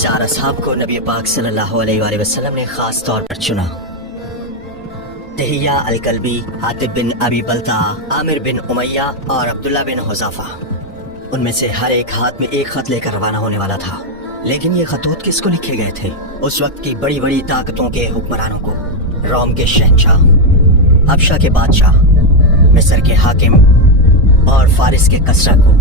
चार असहाब को नबी पाक सल्लल्लाहु अलैहि वसल्लम ने खास तौर पर चुना। दहिया अल-कल्बी, आतिब बिन अबी बल्ता, आमिर बिन उमैया और अब्दुल्ला बिन हुज़ाफा। उनमें से हर एक हाथ में एक खत लेकर रवाना होने वाला था। लेकिन ये खतूत किसको लिखे गए थे? उस वक्त की बड़ी बड़ी ताकतों के हुक्मरानों को, रोम के शहंशाह, हबशा के बादशाह, मिस्र के हाकिम और फारिस के कसरा को।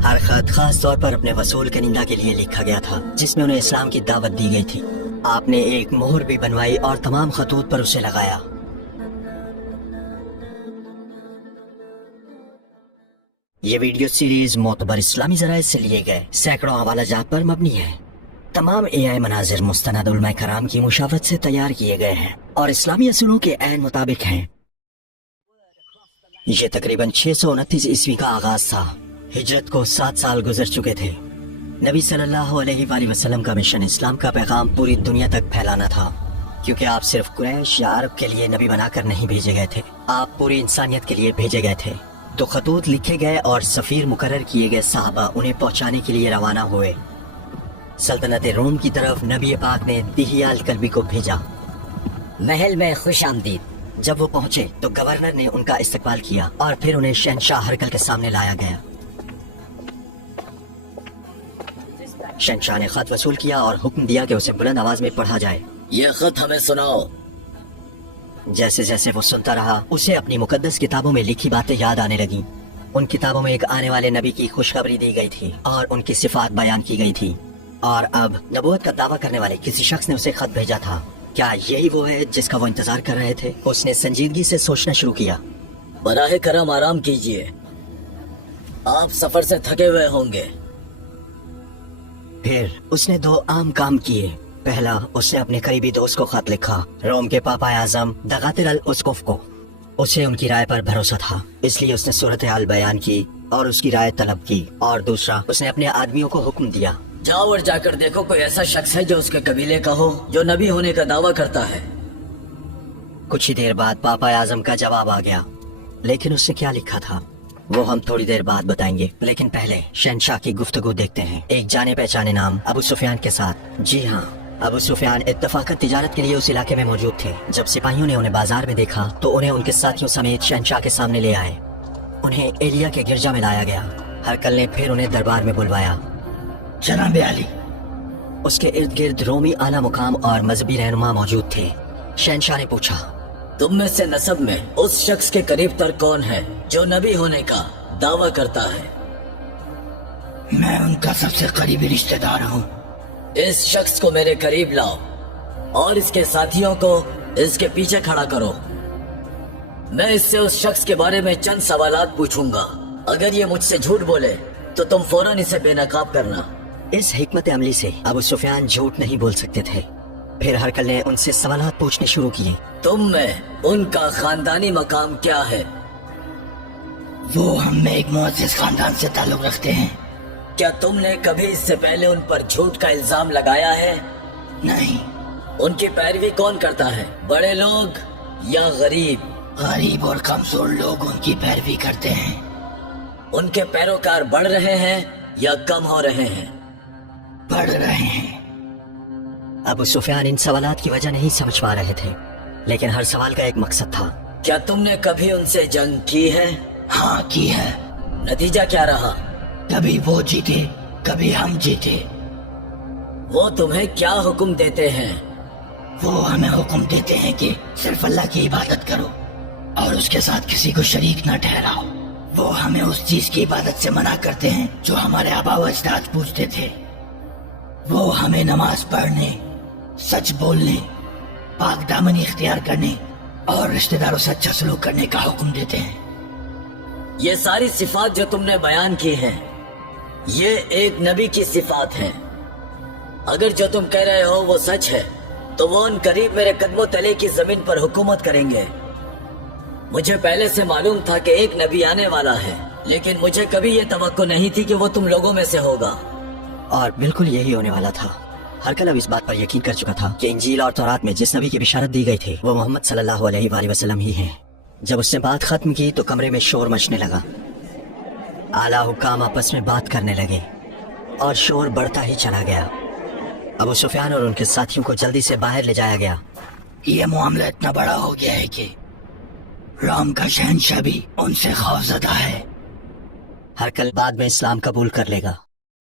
हर खत खास तौर पर अपने वसूल कनिंदा के लिए लिखा गया था, जिसमें उन्हें इस्लाम की दावत दी गई थी। आपने एक मोहर भी बनवाई और तमाम खतूत पर उसे लगाया। ये वीडियो सीरीज मोतबर इस्लामी ज़राए से लिए गए सैकड़ों हवाला जात पर मबनी है। तमाम AI मनाजिर मुस्तनद उलमा कराम की मुशावरत से तैयार किए गए हैं और इस्लामी असूलों के ऐन मुताबिक हैं। ये तकरीबन 629 ईस्वी का आगाज था। हिजरत को 7 साल गुजर चुके थे। नबी सल्लल्लाहु अलैहि वसल्लम का मिशन इस्लाम का पैगाम पूरी दुनिया तक फैलाना था, क्योंकि आप सिर्फ कुरैश या अरब के लिए नबी बनाकर नहीं भेजे गए थे, आप पूरी इंसानियत के लिए भेजे गए थे। तो खतूत लिखे गए और सफीर मुकर्रर किए गए साहबा उन्हें पहुंचाने के लिए रवाना हुए। सल्तनत रोम की तरफ नबी पाक ने दिहिया अल-कल्बी को भेजा। महल में खुश आमदीद। जब वो पहुंचे तो गवर्नर ने उनका इस्तकबाल किया और फिर उन्हें शहंशाह हरकल के सामने लाया गया। शहंशाह ने खत वसूल किया और हुक्म दिया कि उसे बुलंद आवाज में पढ़ा जाए। ये खत हमें सुनाओ। जैसे जैसे वो सुनता रहा, उसे अपनी मुकद्दस किताबों में लिखी बातें याद आने लगी। उन किताबों में एक आने वाले नबी की खुशखबरी दी गई थी और उनकी सिफात बयान की गई थी। और अब नबूवत का दावा करने वाले किसी शख्स ने उसे खत भेजा था। क्या यही वो है जिसका वो इंतजार कर रहे थे? उसने संजीदगी से सोचना शुरू किया। बराहे करम आराम कीजिए, आप सफर से थके हुए होंगे। फिर उसने 2 आम काम किए। पहला, उसने अपने करीबी दोस्त को खत लिखा, रोम के पापा आजम दगातिर अल-उस्कुफ को। उसे उनकी राय पर भरोसा था, इसलिए उसने सूरत हाल बयान की और उसकी राय तलब की। और दूसरा, उसने अपने आदमियों को हुक्म दिया, जाओ और जाकर देखो कोई ऐसा शख्स है जो उसके कबीले का हो, जो नबी होने का दावा करता है। कुछ ही देर बाद पापा आजम का जवाब आ गया, लेकिन उसने क्या लिखा था वो हम थोड़ी देर बाद बताएंगे। लेकिन पहले शहंशाह की गुफ्तगू देखते हैं एक जाने पहचाने नाम अबू सुफियान के साथ। जी हाँ, अबू सुफियान इत्तफाकन तिजारत के लिए उस इलाके में मौजूद थे। जब सिपाहियों ने उन्हें बाजार में देखा तो उन्हें उनके साथियों समेत शहंशाह के सामने ले आए। उन्हें एलिया के गिरजा में लाया गया। हरकल ने फिर उन्हें दरबार में बुलवाया। जनाब अली। उसके इर्द गिर्द रोमी आला मुकाम और मजहबी रहनुमा मौजूद थे। शहंशाह ने पूछा, तुम में से नसब में उस शख्स के करीब तर कौन है जो नबी होने का दावा करता है? मैं उनका सबसे करीबी रिश्तेदार हूँ। इस शख्स को मेरे करीब लाओ और इसके साथियों को इसके पीछे खड़ा करो। मैं इससे उस शख्स के बारे में चंद सवालात पूछूंगा। अगर ये मुझसे झूठ बोले तो तुम फौरन इसे बेनकाब करना। इस हिकमत अमली से अबू सुफियान झूठ नहीं बोल सकते थे। फिर हरकल ने उनसे सवालात पूछने शुरू किए। तुम में उनका खानदानी मकाम क्या है? वो हम में एक मुअज़्ज़िज़ खानदान से ताल्लुक रखते हैं। क्या तुमने कभी इससे पहले उन पर झूठ का इल्जाम लगाया है? नहीं। उनकी पैरवी कौन करता है, बड़े लोग या गरीब? गरीब और कमजोर लोग उनकी पैरवी करते हैं। उनके पैरोकार बढ़ रहे हैं या कम हो रहे हैं? बढ़ रहे हैं। अबू सुफियान इन सवालात की वजह नहीं समझ पा रहे थे, लेकिन हर सवाल का एक मकसद था। क्या तुमने कभी उनसे जंग की है? हाँ, की है। नतीजा क्या रहा? कभी वो जीते, कभी हम जीते। वो तुम्हें क्या हुक्म देते हैं? वो हमें हुक्म देते हैं कि सिर्फ अल्लाह की इबादत करो और उसके साथ किसी को शरीक न ठहराओ। वो हमें उस चीज की इबादत से मना करते हैं जो हमारे आबा व अजदाद पूछते थे। वो हमें नमाज पढ़ने, सच बोलने, पाक दामनी इख्तियार करने और रिश्तेदारों से अच्छा सलूक करने का हुक्म देते हैं। ये सारी सिफात जो तुमने बयान की हैं, ये एक नबी की सिफात हैं। अगर जो तुम कह रहे हो वो सच है तो वो उन करीब मेरे कदमों तले की जमीन पर हुकूमत करेंगे। मुझे पहले से मालूम था कि एक नबी आने वाला है, लेकिन मुझे कभी ये तवक्को नहीं थी कि वो तुम लोगों में से होगा। और बिल्कुल यही होने वाला था। हरकल अब इस बात पर यकीन कर चुका था कि इंजील और तौरात में जिस नबी की बिशारत दी गई थी वो मोहम्मद सल्लल्लाहु अलैहि वसल्लम ही हैं। जब उसने बात खत्म की तो कमरे में शोर मचने लगा। आला हुक्काम आपस में बात करने लगे। और शोर बढ़ता ही चला गया। अबू सुफियान और उनके साथियों को जल्दी से बाहर ले जाया गया। ये मामला इतना बड़ा हो गया है कि राम का शहंशाह भी उनसे खौफजदा है। हरकल बाद में इस्लाम कबूल कर लेगा,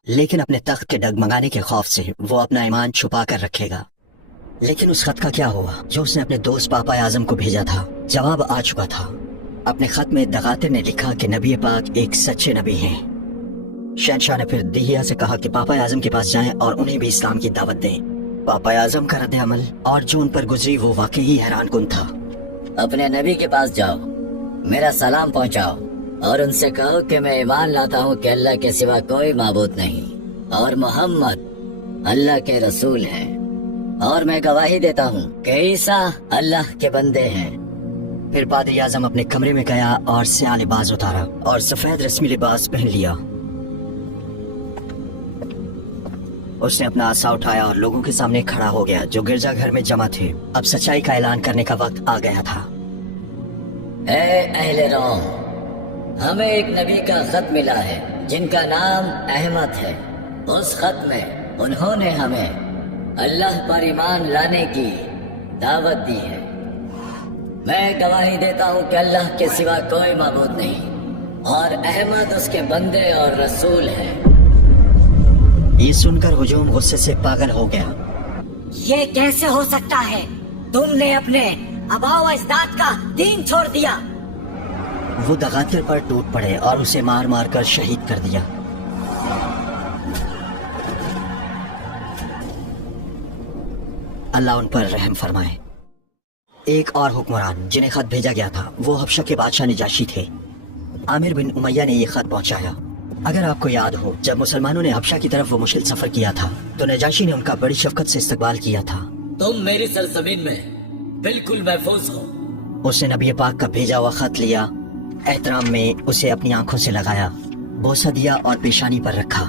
लेकिन अपने तख्त के डगमगाने के खौफ से वो अपना ईमान छुपा कर रखेगा। लेकिन उस खत का क्या हुआ जो उसने अपने दोस्त पापा आजम को भेजा था? जवाब आ चुका था। अपने खत में दगातिर ने लिखा कि नबी पाक एक सच्चे नबी हैं। शहंशाह ने फिर दिहिया से कहा कि पापा आजम के पास जाएं और उन्हें भी इस्लाम की दावत दें। पापा आजम का रद्द अमल और जो उन पर गुजरी वो वाकई हैरान कुन था। अपने नबी के पास जाओ, मेरा सलाम पहुंचाओ और उनसे कहो कि मैं ईमान लाता हूँ कि अल्लाह के सिवा कोई माबूद नहीं और मोहम्मद अल्लाह के रसूल हैं, और मैं गवाही देता हूँ कि ईसा अल्लाह के बंदे हैं। फिर पादरी आजम अपने कमरे में गया और स्याह लिबास उतारा और सफेद रस्मी लिबास पहन लिया। उसने अपना आसा उठाया और लोगों के सामने खड़ा हो गया जो गिरजाघर में जमा थे। अब सच्चाई का ऐलान करने का वक्त आ गया था। ए अहले रोम, हमें एक नबी का खत मिला है जिनका नाम अहमद है। उस खत में उन्होंने हमें अल्लाह पर ईमान लाने की दावत दी है। मैं गवाही देता हूँ कि अल्लाह के सिवा कोई माबूद नहीं और अहमद उसके बंदे और रसूल हैं। ये सुनकर हुजूम गुस्से से पागल हो गया। ये कैसे हो सकता है? तुमने अपने आबा व अजदाद का दीन छोड़ दिया। वो दगातिर पर टूट पड़े और उसे मार मार कर शहीद कर दिया। अल्लाह उन पर रहम फरमाए। एक और हुक्मरान जिन्हें खत भेजा गया था वो हबशा के बादशाह नजाशी थे। आमिर बिन उमैया ने ये खत पहुंचाया। अगर आपको याद हो, जब मुसलमानों ने हबशा की तरफ वो मुश्किल सफर किया था तो नजाशी ने उनका बड़ी शफकत से इस्तकबाल किया था। तुम मेरी सरजमीन में बिल्कुल महफूज हो। उसने नबी पाक का भेजा हुआ खत लिया, एहतराम में उसे अपनी आंखों से लगाया, बोसा दिया और पेशानी पर रखा।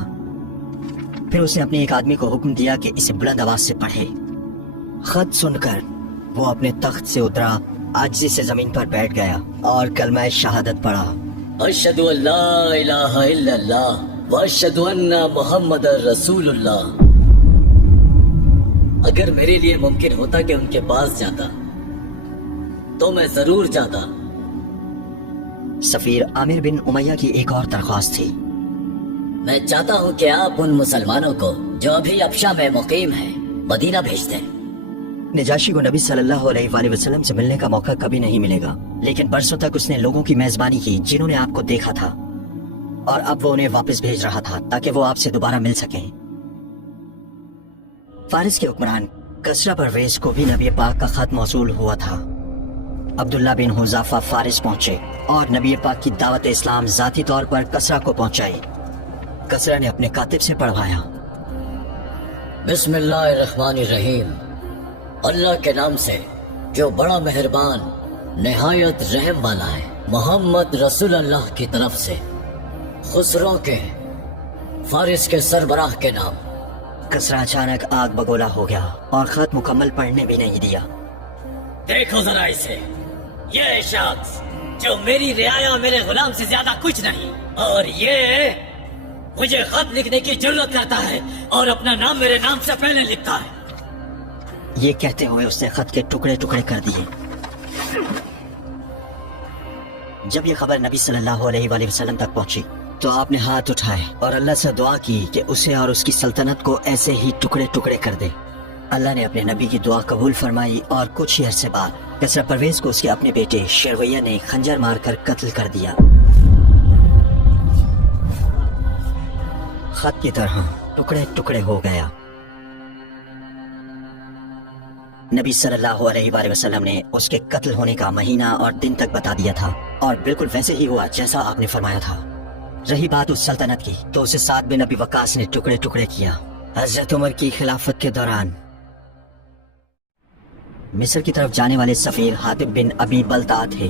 फिर उसने अपने एक आदमी को हुक्म दिया कि इसे बुलंद आवाज से पढ़े। खत सुनकर वो अपने तख्त से उतरा, आजिज़ी से जमीन पर बैठ गया और कलमा शहादत पढ़ा। अशहदु अल्ला इलाहा इल्लल्लाह व अशहदु अन्ना मुहम्मदर रसूलुल्लाह। अगर मेरे लिए मुमकिन होता कि उनके पास जाता तो मैं जरूर जाता। सफीर आमिर बिन उमैया की एक और दरख्वास्त थी। मैं चाहता हूँ कि आप उन मुसलमानों को जो अभी हबशा में मुकीम हैं मदीना भेज दें। नजाशी को नबी सल्लल्लाहु अलैहि वसल्लम से मिलने का मौका कभी नहीं मिलेगा, लेकिन बरसों तक उसने लोगों की मेजबानी की जिन्होंने आपको देखा था, और अब वो उन्हें वापस भेज रहा था ताकि वो आपसे दोबारा मिल सकें। फारिस के हुक्मरान कसरा परवेज को भी नबी पाक का खत मौसूल हुआ था। अब्दुल्ला बिन हुज़ाफा फारिस पहुंचे और नबी पाक की दावत इस्लाम जाती तौर पर कसरा को पहुंचाई। कसरा ने अपने कातिब से पढ़वाया। बिस्मिल्लाहिर्रहमानिर्रहीम, अल्लाह के नाम से जो बड़ा मेहरबान निहायत रहम वाला है। मोहम्मद रसूल अल्लाह की तरफ से खुसरो के फारिस के सरबराह के नाम। कसरा अचानक आग बगोला हो गया और खत मुकम्मल पढ़ने भी नहीं दिया। देखो जरा इसे, ये शख्स जो मेरी रियाया मेरे गुलाम से ज्यादा कुछ नहीं, और ये मुझे खत लिखने की जरूरत करता है और अपना नाम मेरे नाम से पहले लिखता है। ये कहते हुए उसने खत के टुकड़े टुकड़े कर दिए। जब ये खबर नबी सल्लल्लाहु अलैहि वसल्लम तक पहुंची तो आपने हाथ उठाए और अल्लाह से दुआ की कि उसे और उसकी सल्तनत को ऐसे ही टुकड़े टुकड़े कर दे। अल्लाह ने अपने नबी की दुआ कबूल फरमाई और कुछ ही अरसे बाद कसरा परवेज को उसके अपने बेटे शेरवैया ने खंजर मारकर कत्ल कर दिया। खत की तरह टुकड़े टुकड़े हो गया। नबी सल्लल्लाहु अलैहि वसल्लम ने उसके कत्ल होने का महीना और दिन तक बता दिया था और बिल्कुल वैसे ही हुआ जैसा आपने फरमाया था। रही बात उस सल्तनत की तो उसे साद बिन अबी वक्कास ने टुकड़े टुकड़े किया। हजरत उमर की खिलाफत के दौरान मिस्र की तरफ जाने वाले सफीर हातिब बिन अबी बलता थे।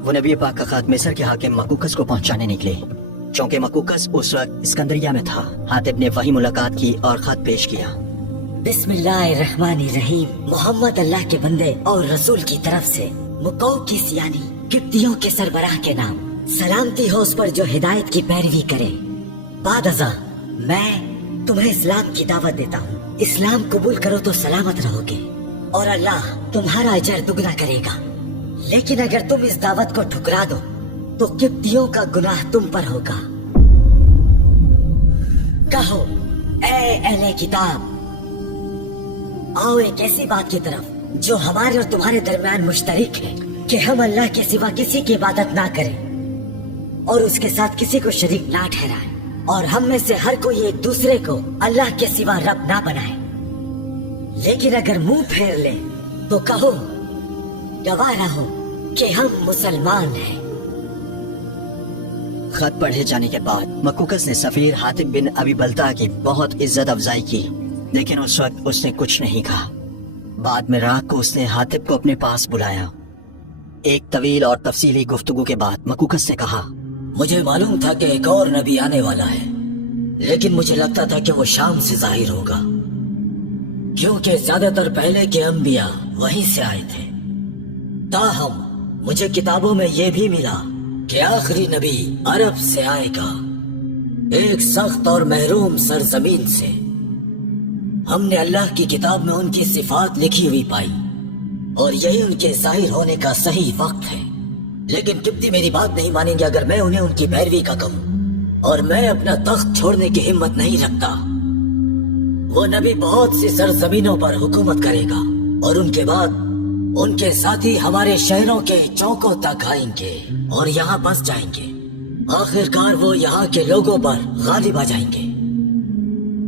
वो नबी पाक का खत मिस्र के हाकिम मकूकस को पहुंचाने निकले। चूंकि मकूकस उस वक्त इस्कंदरिया में था, हातिब ने वही मुलाकात की और खत पेश किया। बिस्मिल्लाहिर्रहमानिर्रहीम, मोहम्मद अल्लाह के बंदे और रसूल की तरफ से मुकौकिस यानी किब्तियों के सरबराह के नाम। सलामती हो उस पर जो हिदायत की पैरवी करे। बाद अज़ा मैं तुम्हें इस्लाम की दावत देता हूँ। इस्लाम कबूल करो तो सलामत रहोगे और अल्लाह तुम्हारा अजर दुगना करेगा। लेकिन अगर तुम इस दावत को ठुकरा दो तो किब्तियों का गुनाह तुम पर होगा। कहो, ऐ अहले किताब, आओ एक ऐसी बात की तरफ जो हमारे और तुम्हारे दरमियान मुश्तरक है कि हम अल्लाह के सिवा किसी की इबादत ना करें और उसके साथ किसी को शरीक ना ठहराएं, और हम में से हर कोई एक दूसरे को अल्लाह के सिवा रब ना बनाए। लेकिन अगर मुंह फेर ले तो कहो, गवाह रहो कि हम मुसलमान हैं। खत पढ़े जाने के बाद मकूकस ने सफीर हातिब बिन अबी बल्ता की बहुत इज्जत अफजाई की, लेकिन उस वक्त उसने कुछ नहीं कहा। बाद में रात को उसने हातिब को अपने पास बुलाया। एक तवील और तफसीली गुफ्तगू के बाद मकूकस ने कहा, मुझे मालूम था कि एक और नबी आने वाला है, लेकिन मुझे लगता था कि वो शाम से जाहिर होगा, क्योंकि ज्यादातर पहले के अंबिया वहीं से आए थे। ताहम मुझे किताबों में ये भी मिला कि आखिरी नबी अरब से आएगा, एक सख्त और महरूम सरजमीन से। हमने अल्लाह की किताब में उनकी सिफात लिखी हुई पाई और यही उनके जाहिर होने का सही वक्त है। लेकिन किब्ती मेरी बात नहीं मानेंगे अगर मैं उन्हें उनकी पैरवी का कहूं, और मैं अपना तख्त छोड़ने की हिम्मत नहीं रखता। वो नबी बहुत सी सरजमीनों पर हुकूमत करेगा और उनके बाद उनके साथी हमारे शहरों के चौकों तक आएंगे और यहाँ बस जाएंगे। आखिरकार वो यहाँ के लोगों पर गालिब आ जाएंगे।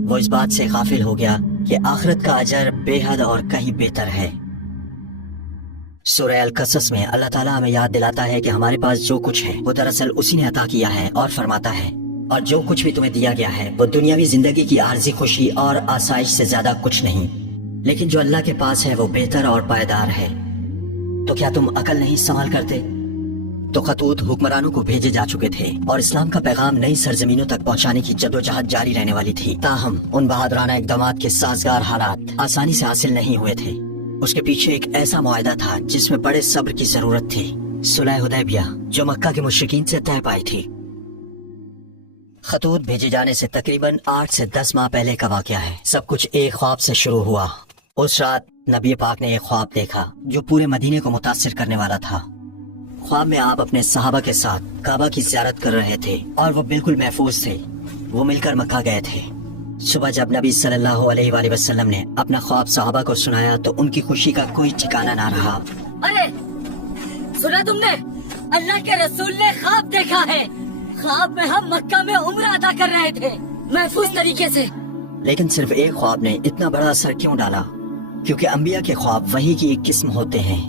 वो इस बात से गाफिल हो गया कि आखिरत का अजर बेहद और कहीं बेहतर है। सूरह अल-कसस में अल्लाह ताला हमें याद दिलाता है कि हमारे पास जो कुछ है वो दरअसल उसी ने अता किया है, और फरमाता है, और जो कुछ भी तुम्हें दिया गया है वो दुनियावी जिंदगी की आर्जी खुशी और आसाइश से ज्यादा कुछ नहीं, लेकिन जो अल्लाह के पास है वो बेहतर और पायदार है। तो क्या तुम अकल नहीं इस्तेमाल करते? तो खतूत हुक्मरानों को भेजे जा चुके थे और इस्लाम का पैगाम नई सरजमीनों तक पहुंचाने की जद्दोजहद जारी रहने वाली थी। ताहम उन बहादुराना इक़दामात के साजगार हालात आसानी से हासिल नहीं हुए थे। उसके पीछे एक ऐसा मुआहदा था जिसमें बड़े सब्र की जरूरत थी, सुलह हुदैबिया, जो मक्का के मुश्रिकीन से तय पाई थी। खतूत भेजे जाने से तकरीबन 8 से 10 माह पहले का वाकया है। सब कुछ एक ख्वाब से शुरू हुआ। उस रात नबी पाक ने एक ख्वाब देखा जो पूरे मदीने को मुतासिर करने वाला था। ख्वाब में आप अपने सहाबा के साथ काबा की ज़ियारत कर रहे थे और वो बिल्कुल महफूज थे। वो मिलकर मक्का गए थे। सुबह जब नबी सल्लल्लाहु अलैहि वसल्लम ने अपना ख्वाब सहाबा को सुनाया तो उनकी खुशी का कोई ठिकाना ना रहा। अरे सुना तुमने? अल्लाह के रसूल ने ख्वाब देखा है। ख्वाब में हम मक्का में उम्र अदा कर रहे थे महफूज तरीके से। लेकिन सिर्फ एक ख्वाब ने इतना बड़ा असर क्यों डाला? क्योंकि अंबिया के ख्वाब वही की एक किस्म होते हैं,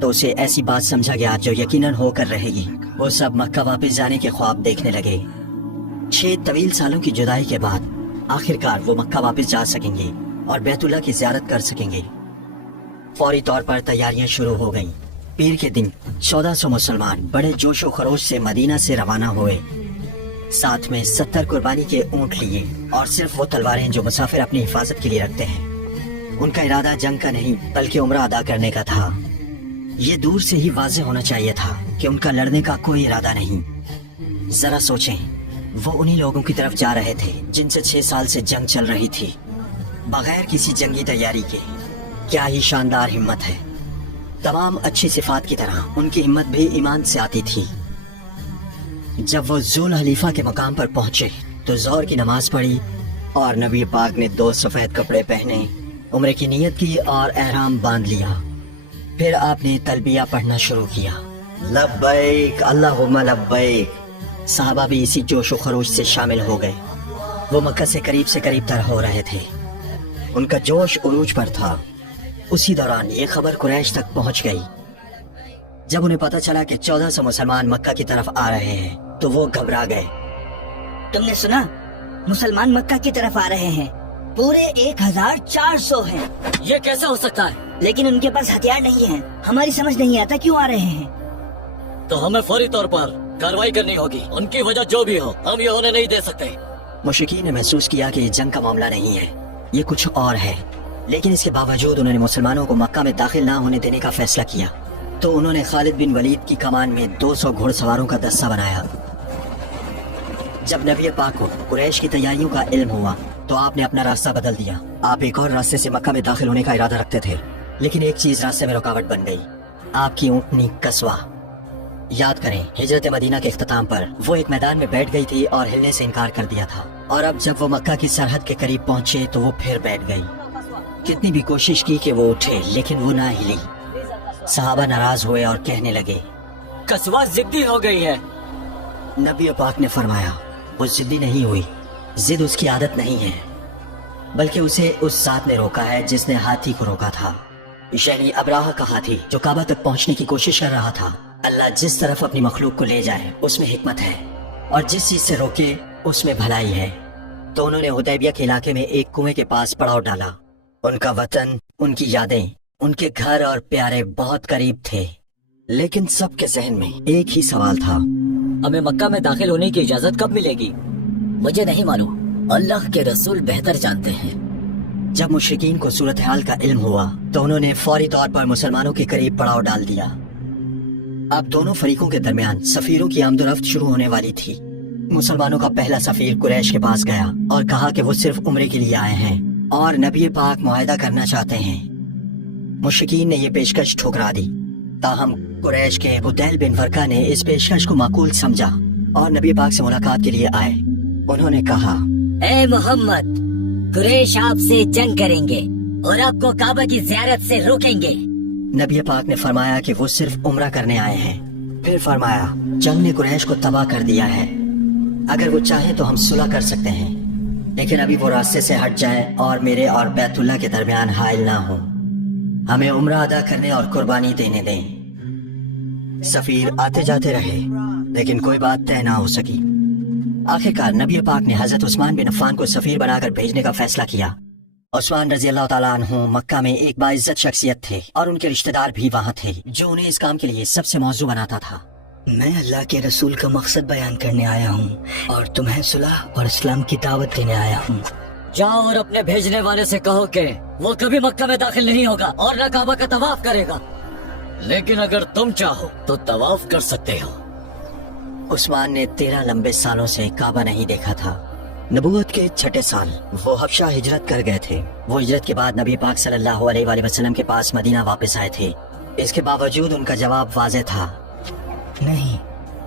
तो उसे ऐसी बात समझा गया जो यकीनन होकर रहेगी। वो सब मक्का वापस जाने के ख्वाब देखने लगे। 6 तवील सालों की जुदाई के बाद आखिरकार वो मक्का वापस जा सकेंगे और बैतुल्लाह की ज़ियारत कर सकेंगे। फौरी तौर पर तैयारियां शुरू हो गईं। पीर के दिन 1400 मुसलमान बड़े जोशो खरोश से मदीना से रवाना हुए। साथ में 70 कुर्बानी के ऊंट लिए और सिर्फ वो तलवारें जो मुसाफिर अपनी हिफाजत के लिए रखते हैं। उनका इरादा जंग का नहीं बल्कि उम्रा अदा करने का था। ये दूर से ही वाज़े होना चाहिए था कि उनका लड़ने का कोई इरादा नहीं। जरा सोचें, वो उन्हीं लोगों की तरफ जा रहे थे जिनसे 6 साल से जंग चल रही थी, बगैर किसी जंगी तैयारी के। क्या ही शानदार हिम्मत है। तमाम अच्छी सिफात की तरह उनकी हिम्मत भी ईमान से आती थी। जब वो जुल हलीफा के मकाम पर पहुंचे तो ज़ोहर की नमाज पढ़ी और नबी पाक ने 2 सफेद कपड़े पहने, उम्रे की नीयत की और एहराम बांध लिया। फिर आपने तलबिया पढ़ना शुरू किया, लब्बैक अल्लाहुम्मा लब्बैक। साहबा भी इसी जोशो खरोश से शामिल हो गए। वो मक्का से करीब तर हो रहे थे। उनका जोश उरूज पर था। उसी दौरान ये खबर कुरैश तक पहुंच गई। जब उन्हें पता चला कि 1400 मुसलमान मक्का की तरफ आ रहे हैं तो वो घबरा गए। तुमने सुना? मुसलमान मक्का की तरफ आ रहे हैं। पूरे 1400 हैं। ये कैसे हो सकता है? लेकिन उनके पास हथियार नहीं है। हमारी समझ नहीं आता क्यों आ रहे हैं। तो हमें फौरी तौर पर कार्रवाई करनी होगी। उनकी वजह जो भी हो, हम ये होने नहीं दे सकते। मुशरिकीन ने महसूस किया कि ये जंग का मामला नहीं है, ये कुछ और है। लेकिन इसके बावजूद उन्होंने मुसलमानों को मक्का में दाखिल ना होने देने का फैसला किया। तो उन्होंने खालिद बिन वलीद की कमान में 200 घुड़सवारों का दस्ता बनाया। जब नबी पाक को कुरैश की तैयारियों का इल्म हुआ तो आपने अपना रास्ता बदल दिया। आप एक और रास्ते से मक्का में दाखिल होने का इरादा रखते थे, लेकिन एक चीज रास्ते में रुकावट बन गई, आपकी ऊँटनी कस्वा। याद करें, हिजरत मदीना के इख्तिताम पर वो एक मैदान में बैठ गई थी और हिलने से इनकार कर दिया था, और अब जब वो मक्का की सरहद के करीब पहुंचे तो वो फिर बैठ गई। कितनी भी कोशिश की कि वो उठे, लेकिन वो ना हिली। सहाबा नाराज हुए और कहने लगे, कस्वा जिद्दी हो गई है। नबी पाक ने फरमाया, वो जिद्दी नहीं हुई, जिद उसकी आदत नहीं है, बल्कि उसे उस जात ने रोका है जिसने हाथी को रोका था, यानी अब्राहा का हाथी जो काबा तक पहुंचने की कोशिश कर रहा था। अल्लाह जिस तरफ अपनी मखलूक को ले जाए उसमें हिकमत है, और जिस चीज से रोके उसमें भलाई है। तो उन्होंने हुदैबिया के इलाके में एक कुएं के पास पड़ाव डाला। उनका वतन, उनकी यादें, उनके घर और प्यारे बहुत करीब थे, लेकिन सबके जहन में एक ही सवाल था, हमें मक्का में दाखिल होने की इजाजत कब मिलेगी? मुझे नहीं मालूम, अल्लाह के रसूल बेहतर जानते हैं। जब मुशरिकीन को सूरत हाल का इल्म हुआ तो उन्होंने फौरी तौर पर मुसलमानों के करीब पड़ाव डाल दिया। अब दोनों फरीकों के दरमियान सफीरों की आमदोरफ्त शुरू होने वाली थी। मुसलमानों का पहला सफीर कुरैश के पास गया और कहा कि वो सिर्फ उम्रे के लिए आए हैं और नबी पाक मुआहिदा करना चाहते हैं। मुशरिकीन ने ये पेशकश ठुकरा दी, ताहम कुरैश के बुदैल बिन वर्का ने इस पेशकश को माकूल समझा और नबी पाक से मुलाकात के लिए आए। उन्होंने कहा, ए मोहम्मद, कुरैश आपसे जंग करेंगे और आपको काबा की ज़ियारत से रोकेंगे। नबी पाक ने फरमाया कि वो सिर्फ उम्रा करने आए हैं। फिर फरमाया, जंग ने कुरैश को तबाह कर दिया है, अगर वो चाहे तो हम सुलह कर सकते हैं, लेकिन अभी वो रास्ते से हट जाएं और मेरे और बैतुल्लाह के दरमियान हाइल ना हो। हमें उम्रा अदा करने और कुर्बानी देने दें। सफीर आते जाते रहे, लेकिन कोई बात तय ना हो सकी। आखिरकार नबी पाक ने हजरत उस्मान बिन अफ़्फ़ान को सफीर बनाकर भेजने का फैसला किया। उस्मान रजी अल्लाह ताला अन्हु मक्का में एक बाइज्जत शख्सियत थे और उनके रिश्तेदार भी वहाँ थे, जो उन्हें इस काम के लिए सबसे मौजू बनाता था। मैं अल्लाह के रसूल का मकसद बयान करने आया हूँ और तुम्हें सुलह और इस्लाम की दावत देने आया हूँ। जाओ और अपने भेजने वाले से कहो कि वो कभी मक्का में दाखिल नहीं होगा और न काबा का तवाफ करेगा, लेकिन अगर तुम चाहो तो तवाफ कर सकते हो। उस्मान ने 13 लंबे सालों से काबा नहीं देखा था। नबूवत के 6ठे साल वो हबशा हिजरत कर गए थे। वो हिजरत के बाद नबी पाक सल्लल्लाहु अलैहि वसल्लम के पास मदीना वापस आए थे। इसके बावजूद उनका जवाब वाज़ेह था, नहीं,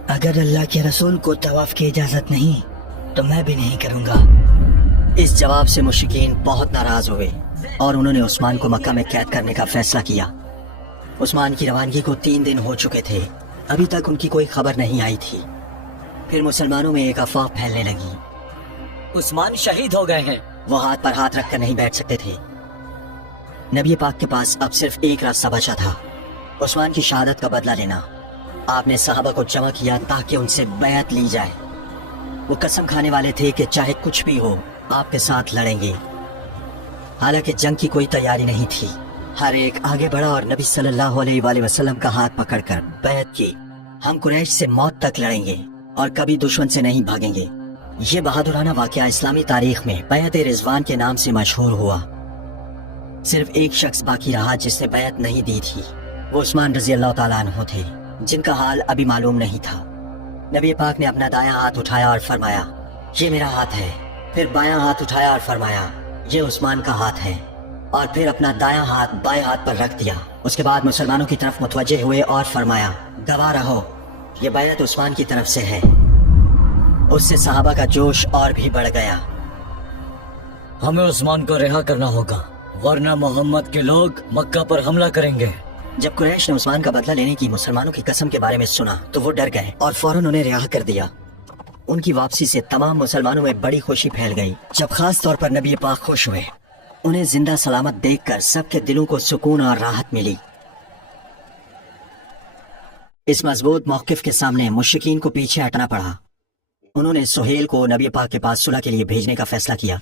अगर अल्लाह के रसूल को तवाफ की इजाजत नहीं तो मैं भी नहीं करूँगा। इस जवाब से मुशरिकीन बहुत नाराज हुए और उन्होंने उस्मान को मक्का में कैद करने का फैसला किया। उस्मान की रवानगी को 3 दिन हो चुके थे, अभी तक उनकी कोई खबर नहीं आई थी। फिर मुसलमानों में एक अफवाह फैलने लगी, उस्मान शहीद हो गए हैं। वो हाथ पर हाथ रखकर नहीं बैठ सकते थे। नबी पाक के पास अब सिर्फ एक रास्ता बचा था, उस्मान की शहादत का बदला लेना। आपने सहाबा को जमा किया ताकि उनसे बैत ली जाए। वो कसम खाने वाले थे कि चाहे कुछ भी हो आपके साथ लड़ेंगे। हालांकि जंग की कोई तैयारी नहीं थी। हर एक आगे बढ़ा और नबी सल्लल्लाहु अलैहि वसल्लम का हाथ पकड़कर बैत की, हम कुरैश से मौत तक लड़ेंगे और कभी दुश्मन से नहीं भागेंगे। ये बहादुराना वाकया इस्लामी तारीख में बैत रिजवान के नाम से मशहूर हुआ। सिर्फ एक शख्स बाकी रहा जिसने बैत नहीं दी थी। वो उस्मान रजी अल्लाह ताला अन्हु थे, जिनका हाल अभी मालूम नहीं था। नबी पाक ने अपना दायां हाथ उठाया और फरमाया, ये मेरा हाथ है। फिर बायां हाथ उठाया और फरमाया, ये उस्मान का हाथ है। और फिर अपना दायां हाथ बाएं हाथ पर रख दिया। उसके बाद मुसलमानों की तरफ मुतवज्जे हुए और फरमाया, गवाह रहो, ये बैत उस्मान की तरफ से है। उससे सहाबा का जोश और भी बढ़ गया। हमें उस्मान को रिहा करना होगा, वरना मोहम्मद के लोग मक्का पर हमला करेंगे। जब कुरैश ने उस्मान का बदला लेने की मुसलमानों की कसम के बारे में सुना तो वो डर गए और फौरन उन्हें रिहा कर दिया। उनकी वापसी से तमाम मुसलमानों में बड़ी खुशी फैल गई। जब खास तौर पर नबी पाक खुश हुए, उन्हें जिंदा सलामत देखकर सबके दिलों को सुकून और राहत मिली। इस मजबूत मौकिफ के सामने मुशरिकीन को पीछे हटना पड़ा। उन्होंने सुहेल को नबी पाक के पास सुलह के लिए भेजने का फैसला किया।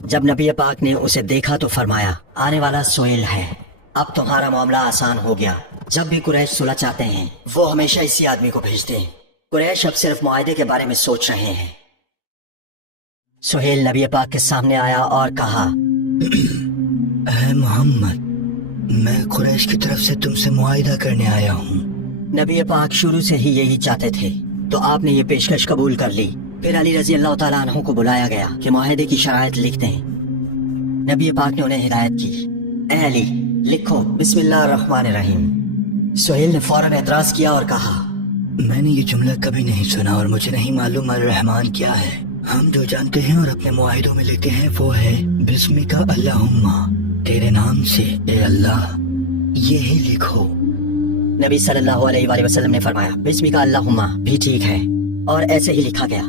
जब नबी पाक ने उसे देखा तो फरमाया, आने वाला सुहेल है, अब तुम्हारा मामला आसान हो गया। जब भी कुरैश सुलह चाहते हैं वो हमेशा इसी आदमी को भेजते हैं। कुरैश अब सिर्फ मुआहदे के बारे में सोच रहे हैं। सुहेल नबी पाक के सामने आया और कहा, ऐ मोहम्मद, मैं कुरैश की तरफ से तुमसे मुआहिदा करने आया हूँ। नबी पाक शुरू से ही यही चाहते थे, तो आपने ये पेशकश कबूल कर ली। फिर अली रजी अल्लाह ताला अन्हु को बुलाया गया कि मुआहदे की शराइत लिख दें। नबी पाक ने उन्हें हिदायत की, ए अली लिखो बिस्मिल्लाहिर्रहमानिर्रहीम। सुहेल ने फौरन एतराज किया और कहा, मैंने ये जुमला कभी नहीं सुना और मुझे नहीं मालूम अल रहमान क्या है। हम जो जानते हैं और अपने मुआहिदों में लेते हैं वो है बिस्मिका अल्लाहुम्मा, तेरे नाम से ए अल्लाह, ये ही लिखो। नबी सल्लल्लाहु अलैहि वसल्लम ने फरमाया, बिस्मिका अल्लाहुम्मा भी ठीक है, और ऐसे ही लिखा गया।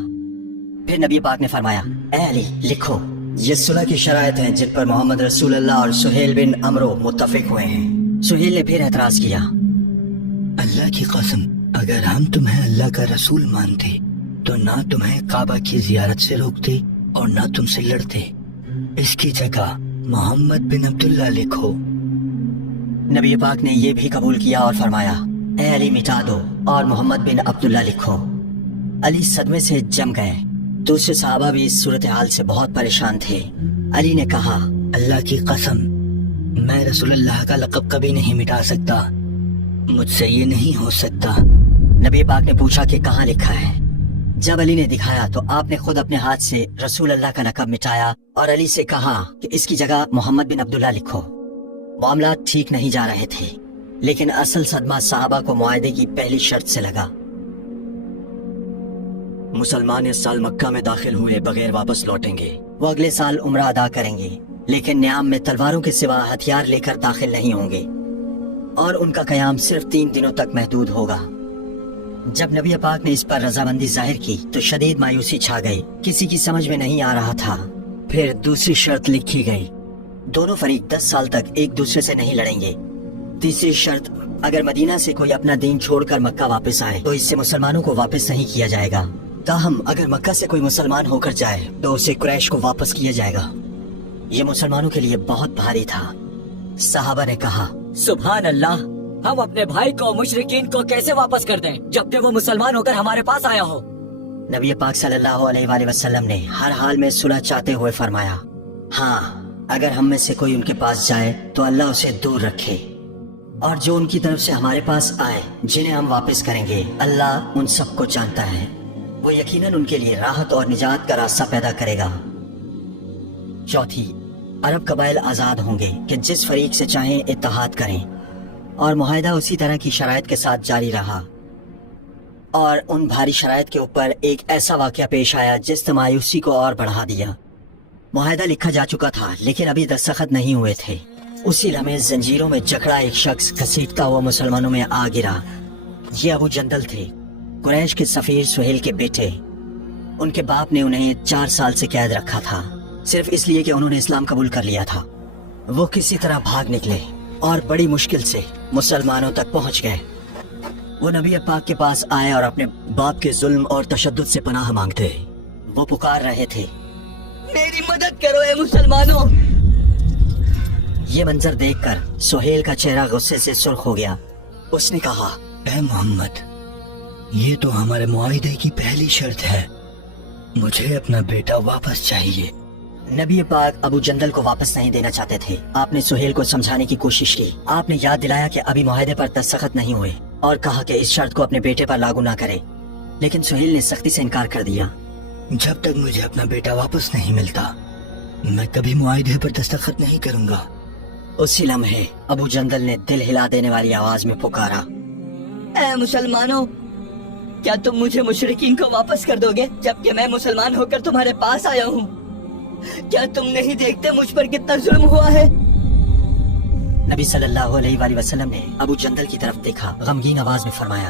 फिर नबी पाक ने फरमाया, ए अली लिखो, ये सुलह की शराइत हैं जिन पर मोहम्मद रसूलुल्लाह और सुहेल बिन अमरो मुत्तफिक हुए हैं। सुहेल ने फिर एतराज किया, अल्लाह की कसम, अगर हम तुम्हें अल्लाह का रसूल मानते तो ना तुम्हें काबा की जियारत से रोकते और ना तुमसे लड़ते। इसकी जगह मोहम्मद बिन अब्दुल्ला लिखो। नबी पाक ने ये भी कबूल किया और फरमाया, ए अली मिटा दो और मोहम्मद बिन अब्दुल्ला लिखो। अली सदमे से जम गए। दूसरे सहाबा भी इस सूरत हाल से बहुत परेशान थे। अली ने कहा, अल्लाह की कसम, मैं रसूलुल्लाह का लक़ब कभी नहीं मिटा सकता, मुझसे ये नहीं हो सकता। नबी पाक ने पूछा कि कहाँ लिखा है। जब अली ने दिखाया तो आपने खुद अपने हाथ से रसूल अल्लाह का लक़ब मिटाया और अली से कहा कि इसकी जगह मोहम्मद बिन अब्दुल्ला लिखो। मामला ठीक नहीं जा रहे थे, लेकिन असल सदमा साहबा को मुआहदे की पहली शर्त से लगा। मुसलमान इस साल मक्का में दाखिल हुए बगैर वापस लौटेंगे। वो अगले साल उम्रा अदा करेंगे, लेकिन न्याम में तलवारों के सिवा हथियार लेकर दाखिल नहीं होंगे और उनका कयाम सिर्फ 3 दिनों तक महदूद होगा। जब नबी पाक ने इस पर रजामंदी जाहिर की तो शदीद मायूसी छा गई। किसी की समझ में नहीं आ रहा था। फिर दूसरी शर्त लिखी गई, दोनों फरीक 10 साल तक एक दूसरे से नहीं लड़ेंगे। तीसरी शर्त, अगर मदीना से कोई अपना दीन छोड़कर मक्का वापस आए तो इससे मुसलमानों को वापस नहीं किया जाएगा। ताहम अगर मक्का से कोई मुसलमान होकर जाए तो उसे कुरैश को वापस किया जाएगा। ये मुसलमानों के लिए बहुत भारी था। साहबा ने कहा, सुभान अल्लाह, हम अपने भाई को मुशरिकीन को कैसे वापस कर दें जबकि वो मुसलमान होकर हमारे पास आया हो। नबी पाक सल्लल्लाहु अलैहि वसल्लम ने हर हाल में सुलह चाहते हुए फरमाया, हाँ, अगर हम में से कोई उनके पास जाए तो अल्लाह उसे दूर रखे, और जो उनकी तरफ से हमारे पास आए जिन्हें हम वापस करेंगे, अल्लाह उन सबको जानता है। वो यकीनन उनके लिए राहत और निजात का रास्ता पैदा करेगा। चौथी, अरब कबाइल आजाद होंगे कि जिस फरीक से चाहें इत्तेहाद करें, और मुआहदा उसी तरह की शराइत के साथ जारी रहा। और उन भारी शराइत के ऊपर एक ऐसा वाक़या पेश आया जिसने मायूसी को और बढ़ा दिया। मुआहदा लिखा जा चुका था लेकिन अभी दस्तखत नहीं हुए थे। उसी लम्हे जंजीरों में जकड़ा एक शख्स घसीटता हुआ मुसलमानों में आ गिरा। ये अबू जंदल थे, कुरैश के सफीर सुहेल के बेटे। उनके बाप ने उन्हें 4 साल से कैद रखा था, सिर्फ इसलिए कि उन्होंने इस्लाम कबूल कर लिया था। वो किसी तरह भाग निकले और बड़ी मुश्किल से मुसलमानों तक पहुंच गए। वो नबी पाक के पास आए और अपने बाप के जुल्म और तशद्दुद से पनाह मांगते। वो पुकार रहे थे, मेरी मदद करो ए मुसलमानों। ये मंजर देखकर सुहेल का चेहरा गुस्से से सुर्ख हो गया। उसने कहा, ए मोहम्मद, ये तो हमारे मुआहिदे की पहली शर्त है, मुझे अपना बेटा वापस चाहिए। नबी पाक अबू जंदल को वापस नहीं देना चाहते थे। आपने सुहेल को समझाने की कोशिश की। आपने याद दिलाया कि अभी मुआहदे पर दस्तखत नहीं हुए और कहा कि इस शर्त को अपने बेटे पर लागू ना करे, लेकिन सुहेल ने सख्ती से इनकार कर दिया। जब तक मुझे अपना बेटा वापस नहीं मिलता, मैं कभी मुआहदे पर दस्तखत नहीं करूंगा। उसी लम्हे अबू जंदल ने दिल हिला देने वाली आवाज में पुकारा, ए मुसलमानों, क्या तुम मुझे मुशरिकीन को वापस कर दोगे जबकि मैं मुसलमान होकर तुम्हारे पास आया हूँ? क्या तुम नहीं देखते मुझ पर कितना जुल्म हुआ है? नबी सल्लल्लाहु अलैहि वसल्लम ने अबू जंदल की तरफ देखा, गमगीन आवाज में फरमाया,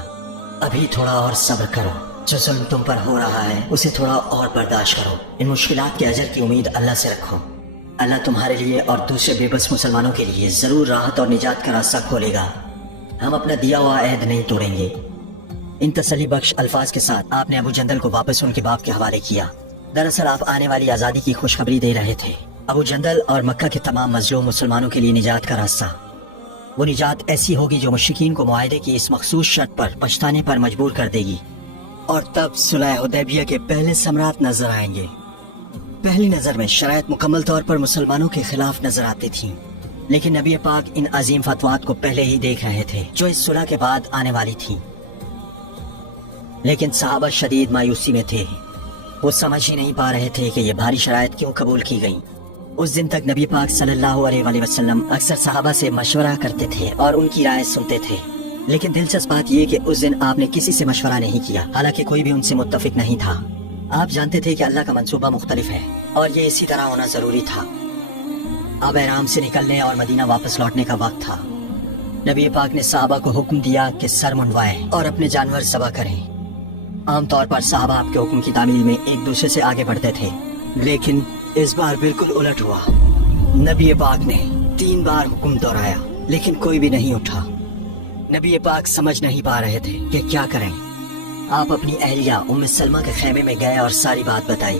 अभी थोड़ा और सब्र करो। जो जुल्म तुम पर हो रहा है उसे थोड़ा और बर्दाश्त करो। इन मुश्किलात के अजर की उम्मीद अल्लाह से रखो। अल्लाह तुम्हारे लिए और दूसरे बेबस मुसलमानों के लिए जरूर राहत और निजात का रास्ता खोलेगा। हम अपना दिया हुआ अहद नहीं तोड़ेंगे। इन तसल्ली बख्श अल्फाज के साथ आपने अबू जंदल को वापस उनके बाप के हवाले किया। दरअसल आप आने वाली आज़ादी की खुशखबरी दे रहे थे। अबू जंदल और मक्का के तमाम मजलूम मुसलमानों के लिए निजात का रास्ता, वो निजात ऐसी होगी जो मुश्रिकीन को मुआहदे की इस मखसूस शर्त पर पछताने पर मजबूर कर देगी। और तब सुलह हुदैबिया के पहले सम्राट नजर आएंगे। पहली नजर में शराइत मुकम्मल तौर पर मुसलमानों के खिलाफ नजर आती थी, लेकिन नबी पाक इन अजीम फतवात को पहले ही देख रहे थे जो इस सुलह के बाद आने वाली थी। लेकिन सहाबा शदीद मायूसी में थे। वो समझ ही नहीं पा रहे थे कि ये भारी शराइत क्यों कबूल की गई। उस दिन तक नबी पाक सल्लल्लाहु अलैहि वसल्लम अक्सर सहाबा से मशवरा करते थे और उनकी राय सुनते थे, लेकिन दिलचस्प बात ये कि उस दिन आपने किसी से मशवरा नहीं किया, हालांकि कोई भी उनसे मुत्तफिक नहीं था। आप जानते थे कि अल्लाह का मंसूबा मुख्तलिफ है और ये इसी तरह होना जरूरी था। अब एहराम से निकलने और मदीना वापस लौटने का वक्त था। नबी पाक ने सहाबा को हुक्म दिया कि सर मुंडवाएं और अपने जानवर ज़बह करें। आमतौर पर सहाबा आपके हुक्म की तामील में एक दूसरे से आगे बढ़ते थे, लेकिन इस बार बिल्कुल उलट हुआ। नबी पाक ने 3 बार हुक्म दोहराया, लेकिन कोई भी नहीं उठा। नबी पाक समझ नहीं पा रहे थे कि क्या करें। आप अपनी अहलिया उम्मे सलमा के खेमे में गए और सारी बात बताई।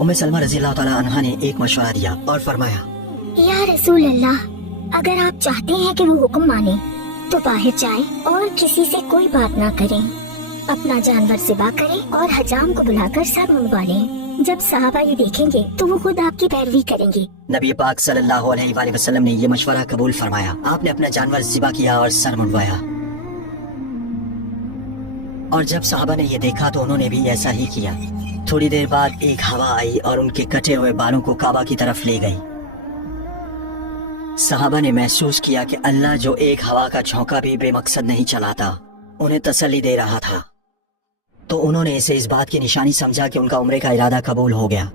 उम्मे सलमा रज़ियल्लाहु ताला अन्हा ने एक मशवरा दिया और फरमाया, या रसूल अल्लाह, अगर आप चाहते हैं कि वो हुक्म माने तो बाहर जाए और किसी से कोई बात ना करें, अपना जानवर ज़िबा करें और हजाम को बुलाकर सर मुंडवा लें। जब सहाबा ये देखेंगे तो वो खुद आपकी पैरवी करेंगे। नबी पाक सल्लल्लाहु अलैहि वसल्लम ने ये मशवरा कबूल फरमाया। आपने अपना जानवर ज़िबा किया और सर मुंडवाया, और जब सहाबा ने ये देखा तो उन्होंने भी ऐसा ही किया। थोड़ी देर बाद एक हवा आई और उनके कटे हुए बालों को काबा की तरफ ले गई। सहाबा ने महसूस किया कि अल्लाह जो एक हवा का झोंका भी बेमकसद नहीं चलाता, उन्हें तसल्ली दे रहा था। तो उन्होंने इसे इस बात की निशानी समझा कि उनका उम्रे का इरादा कबूल हो गया।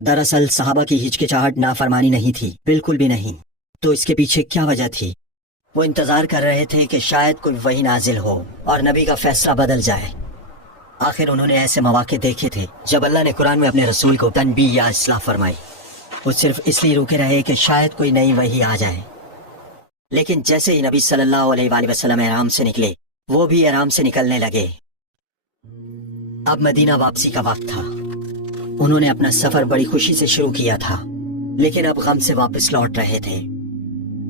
दरअसल सहाबा की हिचकिचाहट नाफरमानी नहीं थी, बिल्कुल भी नहीं। तो इसके पीछे क्या वजह थी? वो इंतजार कर रहे थे कि शायद कोई वही नाजिल हो और नबी का फैसला बदल जाए। आखिर उन्होंने ऐसे मौके देखे थे जब अल्लाह ने कुरान में अपने रसूल को तनबीह या इस्लाह फरमाई। वो सिर्फ इसलिए रुके रहे कि शायद कोई नई वही आ जाए। लेकिन जैसे ही नबी सल्लल्लाहु अलैहि वसल्लम एहराम से निकले, वो भी एहराम से निकलने लगे। अब मदीना वापसी का वक्त था। उन्होंने अपना सफर बड़ी खुशी से शुरू किया था, लेकिन अब गम से वापस लौट रहे थे।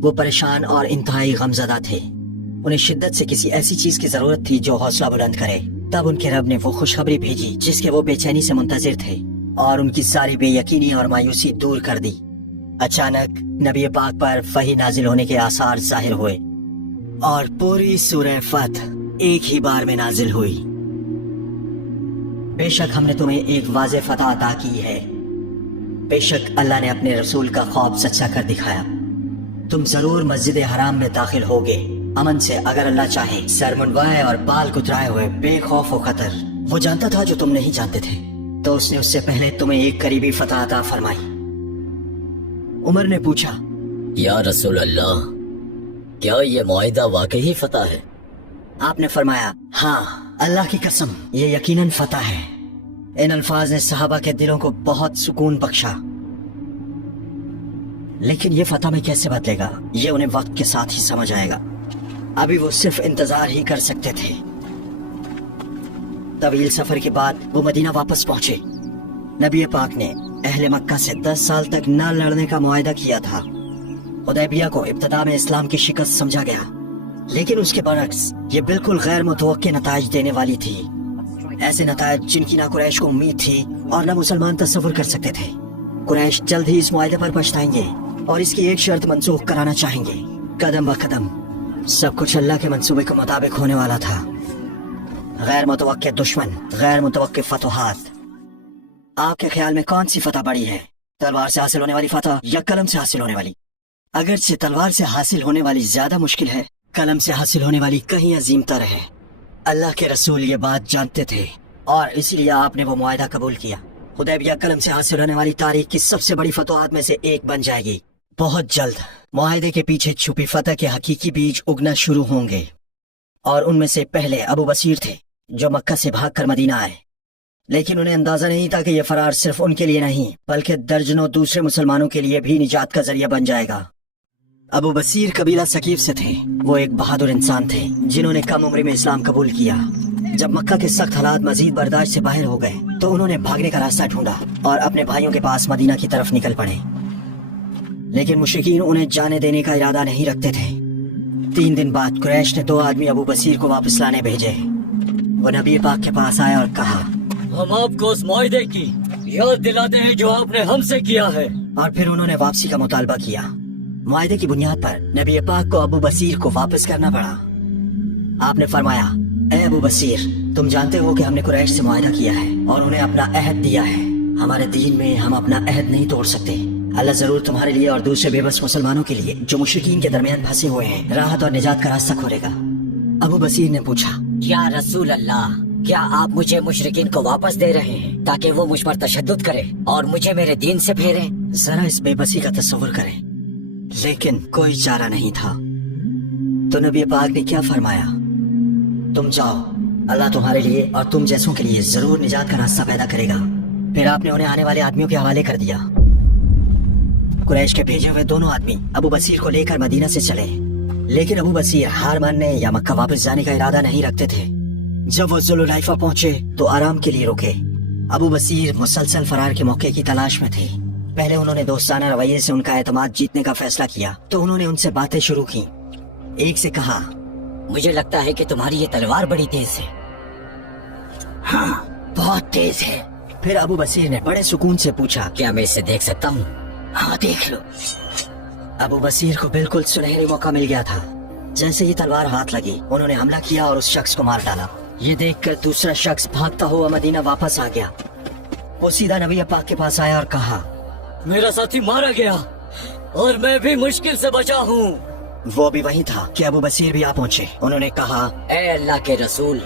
वो परेशान और इंतहाई गमज़दा थे। उन्हें शिद्दत से किसी ऐसी चीज की जरूरत थी जो हौसला बुलंद करे। तब उनके रब ने वो खुशखबरी भेजी जिसके वो बेचैनी से मुंतजिर थे, और उनकी सारी बेयकीनी और मायूसी दूर कर दी। अचानक नबी पाक पर वही नाजिल होने के आसार जाहिर हुए और पूरी सूरह फतह एक ही बार में नाजिल हुई। बेशक हमने तुम्हें एक वाज़ेह फतह अता की है। बेशक अल्लाह ने अपने रसूल का ख्वाब सच्चा कर दिखाया। तुम जरूर मस्जिद हराम में दाखिल होगे अमन से, अगर अल्लाह चाहे, सर मुंडवाए और बाल कुतराए हुए, बेखौफ व खतर। वो जानता था जो तुम नहीं जानते थे, तो उसने उससे पहले तुम्हें एक करीबी फतह अता फरमाई। उमर ने पूछा, या रसूल अल्लाह, क्या ये मुआहिदा वाकई फतह है? आपने फरमाया, हाँ, अल्लाह की कसम, ये यकीनन फतह है। इन अल्फाज ने सहाबा के दिलों को बहुत सुकून बख्शा। लेकिन ये फतह में कैसे बदलेगा, ये उन्हें वक्त के साथ ही समझ आएगा। अभी वो सिर्फ इंतजार ही कर सकते थे। तवील सफर के बाद वो मदीना वापस पहुंचे। नबी पाक ने अहले मक्का से 10 साल तक न लड़ने का मुआहिदा किया था। हुदैबिया को इब्तिदा में इस्लाम की शिकस्त समझा गया, लेकिन उसके बरक्स ये बिल्कुल गैर मुतवक्के नताइज देने वाली थी। ऐसे नताइज जिनकी ना कुरैश को उम्मीद थी और न मुसलमान तस्वुर कर सकते थे। कुरैश जल्द ही इस मुआहिदे पर पछताएंगे और इसकी एक शर्त मंसूख कराना चाहेंगे। कदम ब कदम सब कुछ अल्लाह के मंसूबे के मुताबिक होने वाला था। गैर मुतवक्के दुश्मन, गैर मुतवक्के फतहात। आपके ख्याल में कौन सी फतह बड़ी है, तलवार से हासिल होने वाली फतह या कलम से हासिल होने वाली? अगरचे तलवार से हासिल होने वाली ज्यादा मुश्किल है, कलम से हासिल होने वाली कहीं अजीमतर है। अल्लाह के रसूल ये बात जानते थे और इसलिए आपने वो मुआहिदा कबूल किया। हुदैबिया कलम से हासिल होने वाली तारीख की सबसे बड़ी फतवाहत में से एक बन जाएगी। बहुत जल्द मुआहिदे के पीछे छुपी फतह के हकीकी बीज उगना शुरू होंगे, और उनमें से पहले अबू बसीर थे जो मक्का से भागकर मदीना आए। लेकिन उन्हें अंदाजा नहीं था कि यह फरार सिर्फ उनके लिए नहीं बल्कि दर्जनों दूसरे मुसलमानों के लिए भी निजात का जरिया बन जाएगा। अबू बसीर कबीला सकीफ से थे। वो एक बहादुर इंसान थे जिन्होंने कम उम्र में इस्लाम कबूल किया। जब मक्का के सख्त हालात मजीद बर्दाश्त से बाहर हो गए तो उन्होंने भागने का रास्ता ढूंढा और अपने भाइयों के पास मदीना की तरफ निकल पड़े। लेकिन मुशरिकीन उन्हें जाने देने का इरादा नहीं रखते थे। 3 दिन बाद कुरैश ने 2 आदमी अबू बसीर को वापस लाने भेजे। वो नबी पाक के पास आया और कहा, हम आपको उस मुआहिदे की याद दिलाते हैं जो आपने हमसे किया है। और फिर उन्होंने वापसी का मुतालबा किया। मुआहिदे की बुनियाद पर नबी पाक को अबू बसीर को वापस करना पड़ा। आपने फरमाया, ए अबू बसीर, तुम जानते हो कि हमने कुरैश से मुआहदा किया है और उन्हें अपना अहद दिया है। हमारे दीन में हम अपना अहद नहीं तोड़ सकते। अल्लाह जरूर तुम्हारे लिए और दूसरे बेबस मुसलमानों के लिए जो मुशरिकीन के दरमियान फंसे हुए हैं राहत और निजात का रास्ता खोलेगा। अबू बसीर ने पूछा, या रसूल अल्लाह, क्या आप मुझे मुशरिकीन को वापस दे रहे हैं ताकि वो मुझ पर तशद्दुद करे और मुझे मेरे दीन से फेरे? जरा इस बेबसी का तस्वुर करें। लेकिन कोई चारा नहीं था। तो नबी पाक ने क्या फरमाया, तुम जाओ, अल्लाह तुम्हारे लिए और तुम जैसों के लिए जरूर निजात का रास्ता पैदा करेगा। फिर आपने उन्हें आने वाले आदमियों के हवाले कर दिया। कुरैश के भेजे हुए दोनों आदमी अबू बसीर को लेकर मदीना से चले, लेकिन अबू बसीर हार मानने या मक्का वापस जाने का इरादा नहीं रखते थे। जब वो जुलहुलैफा पहुंचे तो आराम के लिए रुके। अबू बसीर मुसलसल फरार के मौके की तलाश में थे। पहले उन्होंने दोस्ताना रवैये से उनका एतमाद जीतने का फैसला किया तो उन्होंने उनसे बातें शुरू की। एक से कहा, मुझे लगता है कि तुम्हारी ये तलवार बड़ी तेज है। हाँ, बहुत तेज है। फिर अबू बसीर ने बड़े सुकून से पूछा, क्या मैं इसे देख सकता हूँ? हाँ, देख लो। अबू बसीर को बिल्कुल सुनहरी मौका मिल गया था। जैसे ही तलवार हाथ लगी उन्होंने हमला किया और उस शख्स को मार डाला। ये देखकर दूसरा शख्स भागता हुआ मदीना वापस आ गया। वो सीधा नबी पाक के पास आया और कहा, मेरा साथी मारा गया और मैं भी मुश्किल से बचा हूँ। वो भी वही था कि अबू बसीर भी आ पहुँचे। उन्होंने कहा, ए अल्लाह के रसूल,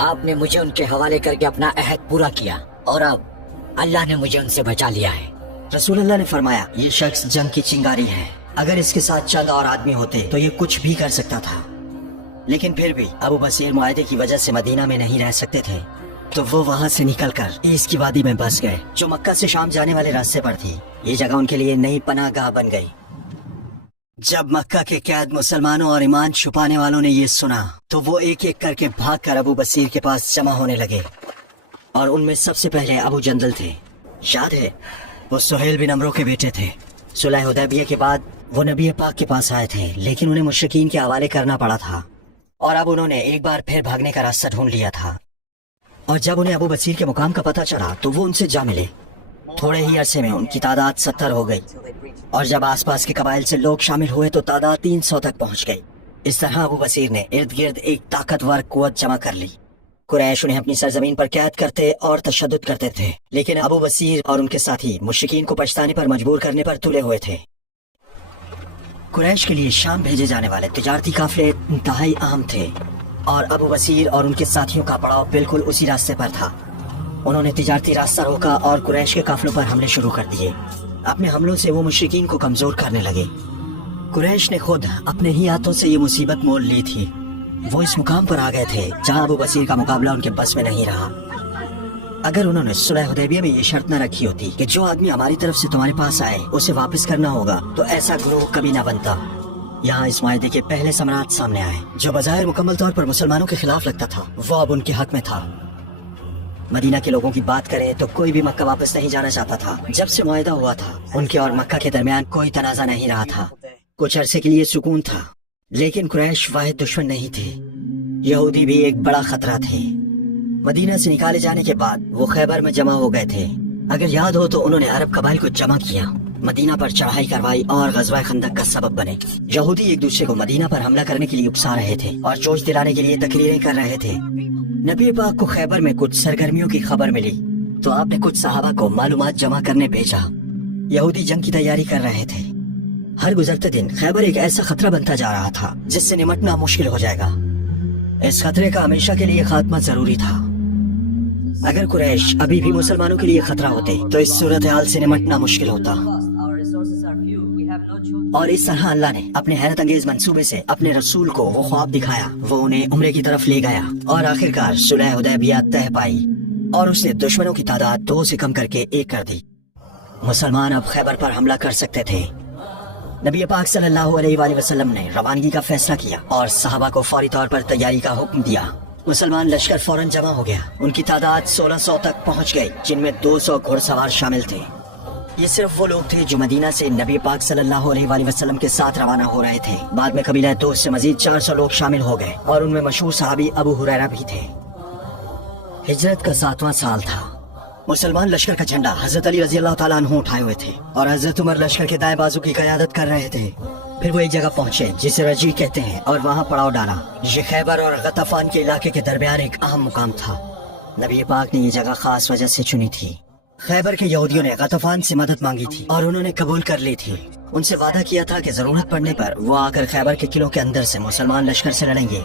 आपने मुझे उनके हवाले करके अपना अहद पूरा किया और अब अल्लाह ने मुझे उनसे बचा लिया है। रसूल अल्लाह ने फरमाया, ये शख्स जंग की चिंगारी है। अगर इसके साथ चंद और आदमी होते तो ये कुछ भी कर सकता था। लेकिन फिर भी अबू बसीर मुआहदे की वजह से मदीना में नहीं रह सकते थे, तो वो वहाँ से निकलकर ईस की वादी में बस गए जो मक्का से शाम जाने वाले रास्ते पर थी। ये जगह उनके लिए नई पनाहगाह बन गई। जब मक्का के कैद मुसलमानों और ईमान छुपाने वालों ने ये सुना तो वो एक एक करके भागकर अबू बसीर के पास जमा होने लगे और उनमें सबसे पहले अबू जंदल थे। याद है, वो सुहेल बिन अमरो के बेटे थे। सुलह हुदैबिया के बाद वो नबी पाक के पास आए थे, लेकिन उन्हें मुशरिकीन के हवाले करना पड़ा था और अब उन्होंने एक बार फिर भागने का रास्ता ढूंढ लिया था। और जब उन्हें अबू बसीर के मुकाम का पता चला तो वो उनसे जा मिले। थोड़े ही अरसे में उनकी तादाद 70 हो गई और जब आसपास के कबाइल से लोग शामिल हुए तो तादाद 300 तक पहुंच गई। इस तरह अबू बसीर ने इर्द गिर्द एक ताकतवर कुव्वत जमा कर ली। कुरैश उन्हें अपनी सरजमीन पर कैद करते और तशद्दुद करते थे, लेकिन अबू बसीर और उनके साथी मुशरिकीन को पछताने पर मजबूर करने पर तुले हुए थे। कुरैश के लिए शाम भेजे जाने वाले तिजारती काफिले इंतहाई अहम थे और अबू बसीर और उनके साथियों का पड़ाव बिल्कुल उसी रास्ते पर था। उन्होंने तिजारती रास्ता रोका और कुरैश के काफिलों पर हमले शुरू कर दिए। अपने हमलों से वो मुशरिकीन को कमजोर करने लगे। कुरैश ने खुद अपने ही हाथों से ये मुसीबत मोल ली थी। वो इस मुकाम पर आ गए थे जहां अबू बसीर का मुकाबला उनके बस में नहीं रहा। अगर उन्होंने सुलह हुदैबिया में ये शर्त न रखी होती कि जो आदमी हमारी तरफ से तुम्हारे पास आए उसे वापस करना होगा, तो ऐसा ग्रोह कभी न बनता। यहाँ इस मुआहदे के पहले सम्राट सामने आए जो बज़ाहिर मुकम्मल तौर पर मुसलमानों के खिलाफ लगता था, वो अब उनके हक में था। मदीना के लोगों की बात करें तो कोई भी मक्का वापस नहीं जाना चाहता था। जब से मुआहदा हुआ था उनके और मक्का के दरमियान कोई तनाजा नहीं रहा था। कुछ अरसे के लिए सुकून था, लेकिन कुरैश वाहिद दुश्मन नहीं थे। यहूदी भी एक बड़ा खतरा थे। मदीना से निकाले जाने के बाद वो खैबर में जमा हो गए थे। अगर याद हो तो उन्होंने अरब कबाइल को जमा किया, मदीना पर चढ़ाई करवाई और गज़वा खंदक का सबब बने। यहूदी एक दूसरे को मदीना पर हमला करने के लिए उकसा रहे थे और जोश दिलाने के लिए तकरीरें कर रहे थे। नबी पाक को खैबर में कुछ सरगर्मियों की खबर मिली तो आपने कुछ सहाबा को मालूमात जमा करने भेजा। यहूदी जंग की तैयारी कर रहे थे। हर गुजरते दिन खैबर एक ऐसा खतरा बनता जा रहा था जिससे निमटना मुश्किल हो जाएगा। इस खतरे का हमेशा के लिए खात्मा जरूरी था। अगर कुरैश अभी भी मुसलमानों के लिए खतरा होते तो इस सूरत हाल से निमटना मुश्किल होता। और इस तरह अल्लाह ने अपने हैरत अंगेज मंसूबे से अपने रसूल को वो ख्वाब दिखाया। वो उन्हें उम्रे की तरफ ले गया और आखिरकार सुलह हुदैबिया तह पाई और उसने दुश्मनों की तादाद 2 से कम करके 1 कर दी। मुसलमान अब खैबर पर हमला कर सकते थे। नबी पाक सल्लल्लाहु अलैहि वसल्लम ने रवानगी का फैसला किया और सहाबा को फौरी तौर पर तैयारी का हुक्म दिया। मुसलमान लश्कर फौरन जमा हो गया। उनकी तादाद 1600 तक पहुंच गई, जिनमें 200 घुड़सवार शामिल थे। ये सिर्फ वो लोग थे जो मदीना से नबी पाक सल्लल्लाहु अलैहि वसल्लम के साथ रवाना हो रहे थे। बाद में कबीला दोस्त से मजीद 400 लोग शामिल हो गए और उनमें मशहूर सहाबी अबू हुरैरा भी थे। हिजरत का 7वां साल था। मुसलमान लश्कर का झंडा हजरत अली रज़ी अल्लाह ताला अन्हु उठाए हुए थे और हजरत उमर लश्कर के दाएं बाजू की क़यादत कर रहे थे। پھر وہ ایک جگہ پہنچے جسے رجی کہتے ہیں اور وہاں پڑاؤ ڈالا۔ یہ خیبر اور غطفان کے علاقے کے درمیان ایک اہم مقام تھا۔ نبی پاک نے یہ جگہ خاص وجہ سے چنی تھی۔ خیبر کے یہودیوں نے غطفان سے مدد مانگی تھی اور انہوں نے قبول کر لی تھی۔ ان سے وعدہ کیا تھا کہ ضرورت پڑنے پر وہ آ کر خیبر کے قلعوں کے اندر سے مسلمان لشکر سے لڑیں گے۔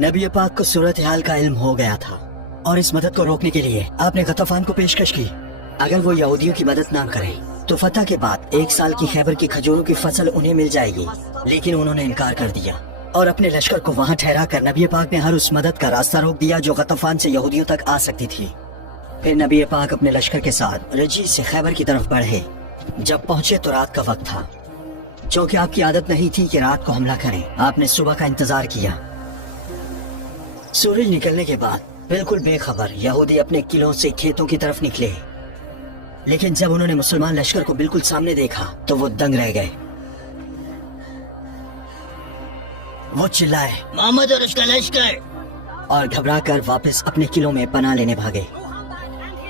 نبی پاک کو صورتحال کا علم ہو گیا تھا اور اس مدد کو روکنے کے لیے آپ نے غطفان کو پیشکش کی اگر وہ یہودیوں کی مدد نہ کریں تو فتح کے بعد 1 سال کی خیبر کی کھجوروں کی فصل انہیں مل جائے گی، لیکن انہوں نے انکار کر دیا اور اپنے لشکر کو وہاں ٹھہرا کر نبی پاک نے ہر اس مدد کا راستہ روک دیا جو غطفان سے یہودیوں تک آ سکتی تھی۔ پھر نبی پاک اپنے لشکر کے ساتھ رجی سے خیبر کی طرف بڑھے۔ جب پہنچے تو رات کا وقت تھا۔ چونکہ آپ کی عادت نہیں تھی کہ رات کو حملہ کریں، آپ نے صبح کا انتظار کیا۔ سورج نکلنے کے بعد بالکل بے خبر یہودی اپنے قلعوں سے کھیتوں کی طرف نکلے، لیکن جب انہوں نے مسلمان لشکر کو بالکل سامنے دیکھا تو وہ دنگ رہ گئے۔ وہ چلائے محمد اور اس کا لشکر! اور گھبرا کر واپس اپنے قلعوں میں پناہ لینے بھاگے۔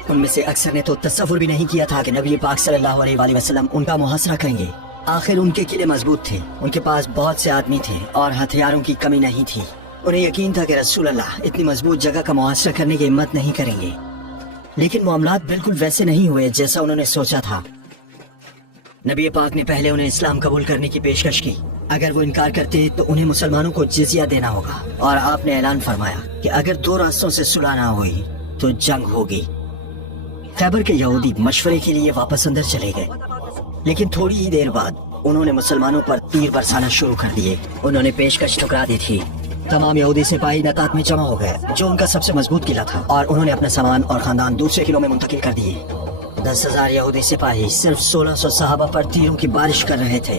ان میں سے اکثر نے تو تصور بھی نہیں کیا تھا کہ نبی پاک صلی اللہ علیہ وآلہ وسلم ان کا محاصرہ کریں گے۔ آخر ان کے قلعے مضبوط تھے، ان کے پاس بہت سے آدمی تھے اور ہتھیاروں کی کمی نہیں تھی۔ انہیں یقین تھا کہ رسول اللہ اتنی مضبوط جگہ کا محاصرہ کرنے کی ہمت نہیں کریں گے، لیکن معاملات بالکل ویسے نہیں ہوئے جیسا انہوں نے سوچا تھا۔ نبی پاک نے پہلے انہیں اسلام قبول کرنے کی پیشکش کی۔ اگر وہ انکار کرتے تو انہیں مسلمانوں کو جزیہ دینا ہوگا، اور آپ نے اعلان فرمایا کہ اگر 2 راستوں سے صلح نہ ہوئی تو جنگ ہوگی۔ خیبر کے یہودی مشورے کے لیے واپس اندر چلے گئے، لیکن تھوڑی ہی دیر بعد انہوں نے مسلمانوں پر تیر برسانا شروع کر دیے۔ انہوں نے پیشکش ٹھکرا دی تھی۔ تمام یہودی سپاہی نطاق میں جمع ہو گئے جو ان کا سب سے مضبوط قلعہ تھا، اور انہوں نے اپنا سامان اور خاندان دوسرے قلعوں میں منتقل کر دیے۔ 10,000 یہودی سپاہی صرف 1600 صحابہ پر تیروں کی بارش کر رہے تھے۔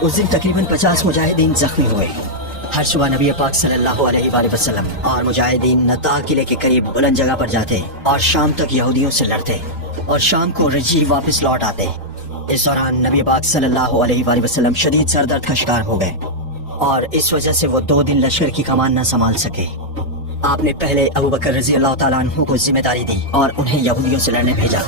اس دن تقریباً 50 مجاہدین زخمی ہوئے۔ ہر صبح نبی پاک صلی اللہ علیہ وآلہ وسلم اور مجاہدین نطاق قلعے کے قریب بلند جگہ پر جاتے اور شام تک یہودیوں سے لڑتے، اور شام کو رجی واپس لوٹ آتے۔ اس دوران نبی پاک صلی اللہ علیہ وآلہ وسلم شدید سر درد کا شکار ہو گئے، اور اس وجہ سے وہ 2 دن لشکر کی کمان نہ سنبھال سکے۔ آپ نے پہلے ابو بکر رضی اللہ تعالیٰ عنہ کو ذمہ داری دی اور انہیں یہودیوں سے لڑنے بھیجا۔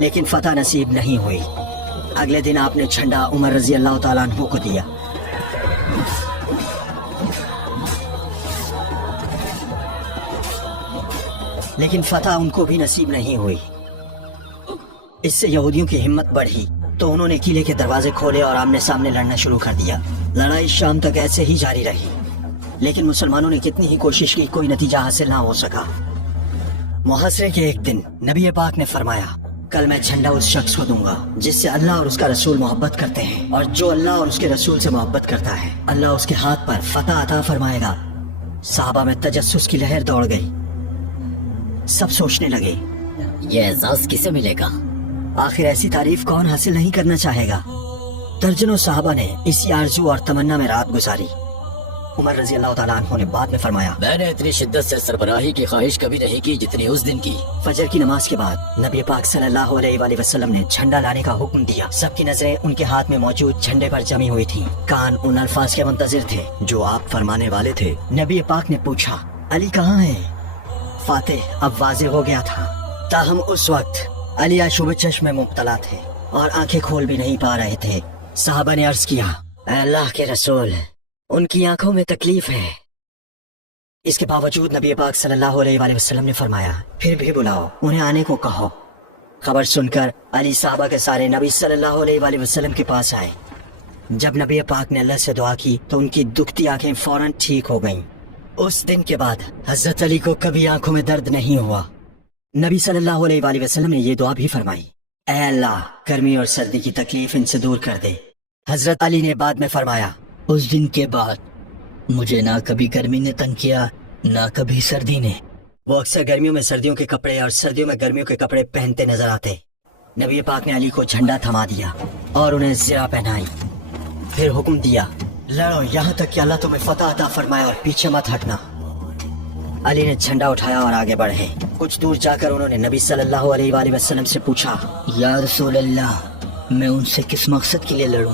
لیکن فتح نصیب نہیں ہوئی۔ اگلے دن آپ نے جھنڈا عمر رضی اللہ تعالیٰ عنہ کو دیا۔ لیکن فتح ان کو بھی نصیب نہیں ہوئی۔ اس سے یہودیوں کی ہمت بڑھی تو انہوں نے قلعے کے دروازے کھولے اور آمنے سامنے لڑنا شروع کر دیا۔ لڑائی شام تک ایسے ہی جاری رہی، لیکن مسلمانوں نے کتنی ہی کوشش کی، کوئی نتیجہ حاصل نہ ہو سکا۔ محاصرے کے ایک دن نبی پاک نے فرمایا، کل میں جھنڈا اس شخص کو دوں گا جس سے اللہ اور اس کا رسول محبت کرتے ہیں، اور جو اللہ اور اس کے رسول سے محبت کرتا ہے اللہ اس کے ہاتھ پر فتح عطا فرمائے گا۔ صحابہ میں تجسس کی لہر دوڑ گئی۔ سب سوچنے لگے، یہ اعزاز کسے ملے گا؟ آخر ایسی تعریف کون حاصل نہیں کرنا چاہے گا؟ درجنوں صحابہ نے اسی آرزو اور تمنا میں رات گزاری۔ عمر رضی اللہ تعالیٰ عنہ نے بعد میں فرمایا، میں نے اتنی شدت سے سربراہی کی خواہش کبھی نہیں کی جتنی اس دن کی۔ فجر کی نماز کے بعد نبی پاک صلی اللہ علیہ وآلہ وسلم نے جھنڈا لانے کا حکم دیا۔ سب کی نظریں ان کے ہاتھ میں موجود جھنڈے پر جمی ہوئی تھی، کان ان الفاظ کے منتظر تھے جو آپ فرمانے والے تھے۔ نبی پاک نے پوچھا، علی کہاں ہے؟ فاتح اب واضح ہو گیا تھا، تاہم اس وقت علی آشوب چشم میں مبتلا تھے اور آنکھیں کھول بھی نہیں پا رہے تھے۔ صحابہ نے عرض کیا، اے اللہ کے رسول، ان کی آنکھوں میں تکلیف ہے۔ اس کے باوجود نبی پاک صلی اللہ علیہ وآلہ وسلم نے فرمایا، پھر بھی بلاؤ، انہیں آنے کو کہو۔ خبر سن کر علی صحابہ کے سارے نبی صلی اللہ علیہ وآلہ وسلم کے پاس آئے۔ جب نبی پاک نے اللہ سے دعا کی تو ان کی دکھتی آنکھیں فوراً ٹھیک ہو گئیں۔ اس دن کے بعد حضرت علی کو کبھی آنکھوں میں درد نہیں ہوا۔ نبی صلی اللہ علیہ وآلہ وسلم نے یہ دعا بھی فرمائی، اے اللہ گرمی اور سردی کی تکلیف ان سے دور کر دے۔ حضرت علی نے بعد میں فرمایا، اس دن کے بعد مجھے نہ کبھی گرمی نے تنگ کیا نہ کبھی سردی نے۔ وہ اکثر گرمیوں میں سردیوں کے کپڑے اور سردیوں میں گرمیوں کے کپڑے پہنتے نظر آتے۔ نبی پاک نے علی کو جھنڈا تھما دیا اور انہیں زرہ پہنائی، پھر حکم دیا، لڑو یہاں تک کہ اللہ تمہیں فتح عطا فرمائے اور پیچھے مت ہٹنا۔ علی نے جھنڈا اٹھایا اور آگے بڑھے. کچھ دور جا کر انہوں نے نبی صلی اللہ علیہ وآلہ وسلم سے پوچھا, یا رسول اللہ, میں ان سے کس مقصد کے لیے لڑوں؟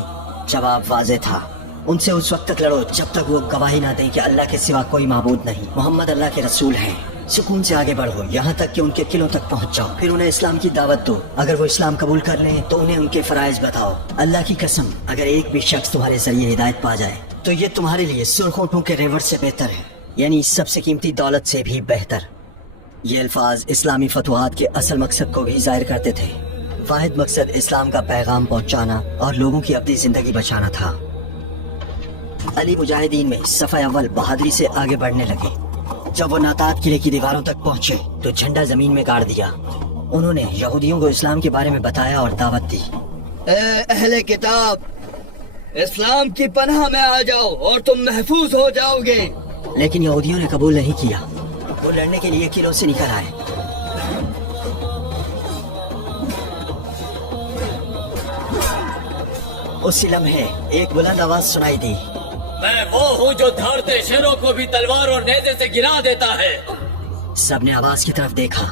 جواب واضح تھا, ان سے اس وقت تک لڑو جب تک وہ گواہی نہ دیں کہ اللہ کے سوا کوئی معبود نہیں, محمد اللہ کے رسول ہیں. سکون سے آگے بڑھو یہاں تک کہ ان کے قلعوں تک پہنچ جاؤ, پھر انہیں اسلام کی دعوت دو. اگر وہ اسلام قبول کر لیں تو انہیں ان کے فرائض بتاؤ. اللہ کی قسم اگر ایک بھی شخص تمہارے ذریعے ہدایت پا جائے تو یہ تمہارے لیے سرخ اونٹوں کے ریوڑ سے بہتر ہے, یعنی سب سے قیمتی دولت سے بھی بہتر. یہ الفاظ اسلامی فتوحات کے اصل مقصد کو بھی ظاہر کرتے تھے. واحد مقصد اسلام کا پیغام پہنچانا اور لوگوں کی اپنی زندگی بچانا تھا. علی مجاہدین میں صف اول بہادری سے آگے بڑھنے لگے. جب وہ ناتات قلعے کی دیواروں تک پہنچے تو جھنڈا زمین میں گاڑ دیا. انہوں نے یہودیوں کو اسلام کے بارے میں بتایا اور دعوت دی. اے اہل کتاب, اسلام کی پناہ میں آ جاؤ اور تم محفوظ ہو جاؤ گے. لیکن یہودیوں نے قبول نہیں کیا. وہ لڑنے کے لیے قلعوں سے نکل آئے. اسی لمحے ایک بلند آواز سنائی دی, میں وہ ہوں جو دھاڑتے شیروں کو بھی تلوار اور نیزے سے گرا دیتا ہے. سب نے آواز کی طرف دیکھا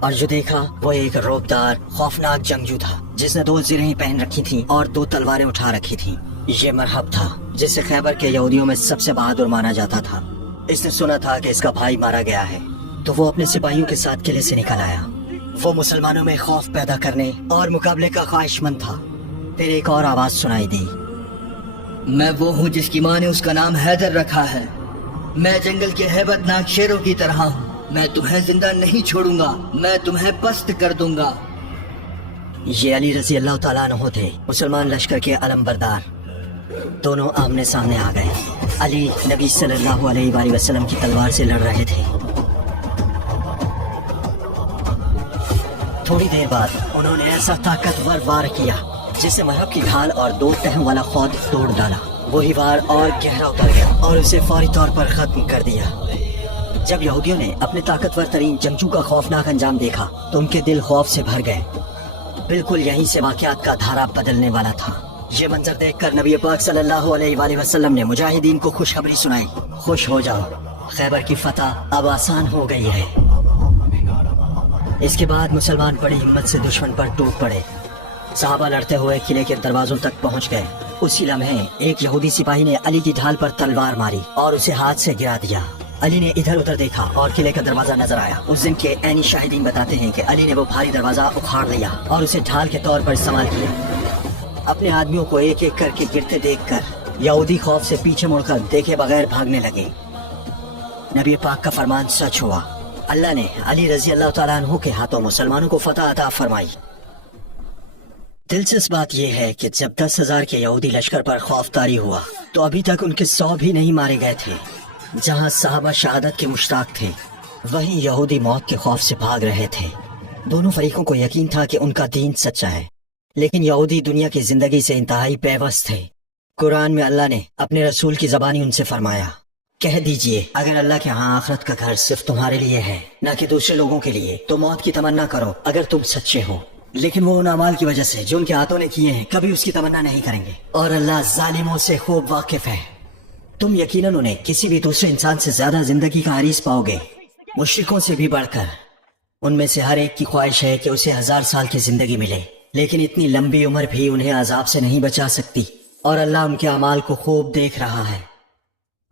اور جو دیکھا وہ ایک روبدار خوفناک جنگجو تھا جس نے 2 زرہیں پہن رکھی تھیں اور 2 تلواریں اٹھا رکھی تھیں. یہ مرحب تھا جسے خیبر کے یہودیوں میں سب سے بہادر مانا جاتا تھا. اس نے سنا تھا کہ اس کا بھائی مارا گیا ہے تو وہ اپنے سپاہیوں کے ساتھ قلعے سے نکل آیا. وہ مسلمانوں میں خوف پیدا کرنے اور مقابلے کا خواہش مند تھا. پھر ایک اور آواز سنائی دی, میں وہ ہوں جس کی ماں نے اس کا نام حیدر رکھا ہے. میں جنگل کے ہیبت ناک شیروں کی طرح ہوں. میں تمہیں زندہ نہیں چھوڑوں گا, میں تمہیں پست کر دوں گا. یہ علی رضی اللہ تعالیٰ عنہ تھے, مسلمان لشکر کے علم بردار. دونوں آمنے سامنے آ گئے. علی نبی صلی اللہ علیہ وآلہ وسلم کی تلوار سے لڑ رہے تھے. تھوڑی دیر بعد انہوں نے ایسا طاقتور وار کیا جسے مرحب کی ڈھال اور 2 ٹہم والا خود توڑ ڈالا. وہی وار اور گہرا اتر گیا اور اسے فوری طور پر ختم کر دیا. جب یہودیوں نے اپنے طاقتور ترین جنگجو کا خوفناک انجام دیکھا تو ان کے دل خوف سے بھر گئے. بالکل یہیں سے واقعات کا دھارا بدلنے والا تھا. یہ منظر دیکھ کر نبی پاک صلی اللہ علیہ وآلہ وسلم نے مجاہدین کو خوشخبری سنائی. خوش ہو جاؤ, خیبر کی فتح اب آسان ہو گئی ہے. اس کے بعد مسلمان بڑی ہمت سے دشمن پر ٹوٹ پڑے. صحابہ لڑتے ہوئے قلعے کے دروازوں تک پہنچ گئے. اسی لمحے ایک یہودی سپاہی نے علی کی ڈھال پر تلوار ماری اور اسے ہاتھ سے گرا دیا. علی نے ادھر ادھر دیکھا اور قلعے کا دروازہ نظر آیا. اس دن کے عینی شاہدین بتاتے ہیں کہ علی نے وہ بھاری دروازہ اکھاڑ لیا اور اسے ڈھال کے طور پر استعمال کیا. اپنے آدمیوں کو ایک ایک کر کے گرتے دیکھ کر یہودی خوف سے پیچھے مڑ کر دیکھے بغیر بھاگنے لگے. نبی پاک کا فرمان سچ ہوا. اللہ نے علی رضی اللہ تعالیٰ عنہ کے ہاتھوں مسلمانوں کو فتح عطا فرمائی. دلچسپ بات یہ ہے کہ جب 10,000 کے یہودی لشکر پر خوف طاری ہوا تو ابھی تک ان کے 100 بھی نہیں مارے گئے تھے. جہاں صحابہ شہادت کے مشتاق تھے وہیں یہودی موت کے خوف سے بھاگ رہے تھے. دونوں فریقوں کو یقین تھا کہ ان کا دین سچا ہے, لیکن یہودی دنیا کی زندگی سے انتہائی پیوست تھے. قرآن میں اللہ نے اپنے رسول کی زبانی ان سے فرمایا, کہہ دیجئے اگر اللہ کے ہاں آخرت کا گھر صرف تمہارے لیے ہے نہ کہ دوسرے لوگوں کے لیے تو موت کی تمنا کرو اگر تم سچے ہو. لیکن وہ ان اعمال کی وجہ سے جو ان کے ہاتھوں نے کیے ہیں کبھی اس کی تمنا نہیں کریں گے, اور اللہ ظالموں سے خوب واقف ہے. تم یقیناً انہیں کسی بھی دوسرے انسان سے زیادہ زندگی کا حریص پاؤ گے, مشرکوں سے بھی بڑھ کر. ان میں سے ہر ایک کی خواہش ہے کہ اسے 1000 سال کی زندگی ملے, لیکن اتنی لمبی عمر بھی انہیں عذاب سے نہیں بچا سکتی, اور اللہ ان کے اعمال کو خوب دیکھ رہا ہے.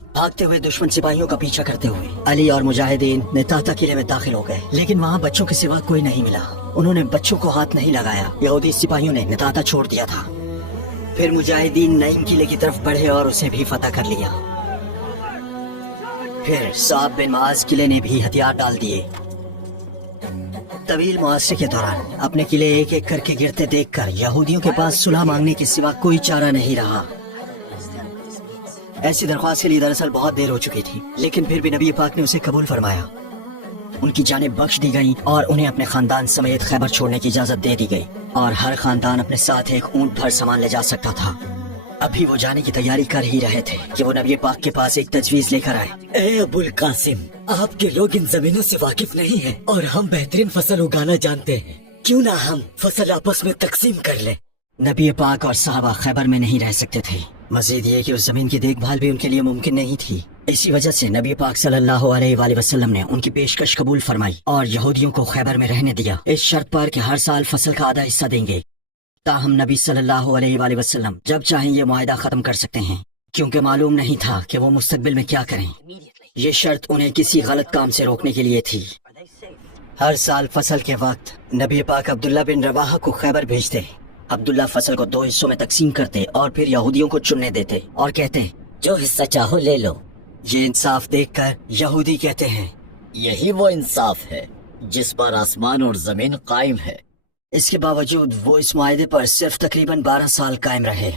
بھاگتے ہوئے دشمن سپاہیوں کا پیچھا کرتے ہوئے علی اور مجاہدین نتاتا قلعے میں داخل ہو گئے, لیکن وہاں بچوں کے سوا کوئی نہیں ملا. انہوں نے بچوں کو ہاتھ نہیں لگایا. یہودی سپاہیوں نے نتاتا چھوڑ دیا تھا. پھر مجاہدین نعیم قلعے کی طرف بڑھے اور اسے بھی فتح کر لیا. پھر صعب بن معاذ قلعے نے بھی ہتھیار ڈال دیے. طویل معاشرے کے دوران اپنے قلعے ایک ایک کر کے گرتے دیکھ کر یہودیوں کے پاس صلح مانگنے کے سوا کوئی چارہ نہیں رہا. ایسی درخواست کے لیے دراصل بہت دیر ہو چکی تھی, لیکن پھر بھی نبی پاک نے اسے قبول فرمایا. ان کی جانیں بخش دی گئیں اور انہیں اپنے خاندان سمیت خیبر چھوڑنے کی اجازت دے دی گئی, اور ہر خاندان اپنے ساتھ ایک اونٹ بھر سامان لے جا سکتا تھا. ابھی وہ جانے کی تیاری کر ہی رہے تھے کہ وہ نبی پاک کے پاس ایک تجویز لے کر آئے. اے ابو القاسم, آپ کے لوگ ان زمینوں سے واقف نہیں ہیں اور ہم بہترین فصل اگانا جانتے ہیں. کیوں نہ ہم فصل آپس میں تقسیم کر لیں؟ نبی پاک اور صحابہ خیبر میں نہیں رہ سکتے تھے. مزید یہ کہ اس زمین کی دیکھ بھال بھی ان کے لیے ممکن نہیں تھی. इसी वजह से नबी पाक सल्लल्लाहु अलैहि वसल्लम ने उनकी पेशकश कबूल फरमाई और यहूदियों को खैबर में रहने दिया, इस शर्त पर कि हर साल फसल का आधा हिस्सा देंगे। ताहम नबी सल्लल्लाहु अलैहि वसल्लम जब चाहें ये मुआहदा खत्म कर सकते हैं, क्योंकि मालूम नहीं था कि वो मुस्तकबिल में क्या करें। ये शर्त उन्हें किसी गलत काम से रोकने के लिए थी। हर साल फसल के वक्त नबी पाक अब्दुल्ला बिन रवाहा को खैबर भेजते। अब्दुल्ला फसल को 2 हिस्सों में तकसीम करते और फिर यहूदियों को चुनने देते और कहते, जो हिस्सा चाहो ले लो। ये इंसाफ देखकर यहूदी कहते हैं, यही वो इंसाफ है जिस पर आसमान और जमीन कायम है। इसके बावजूद वो इस मुआहदे पर सिर्फ तकरीबन 12 साल कायम रहे।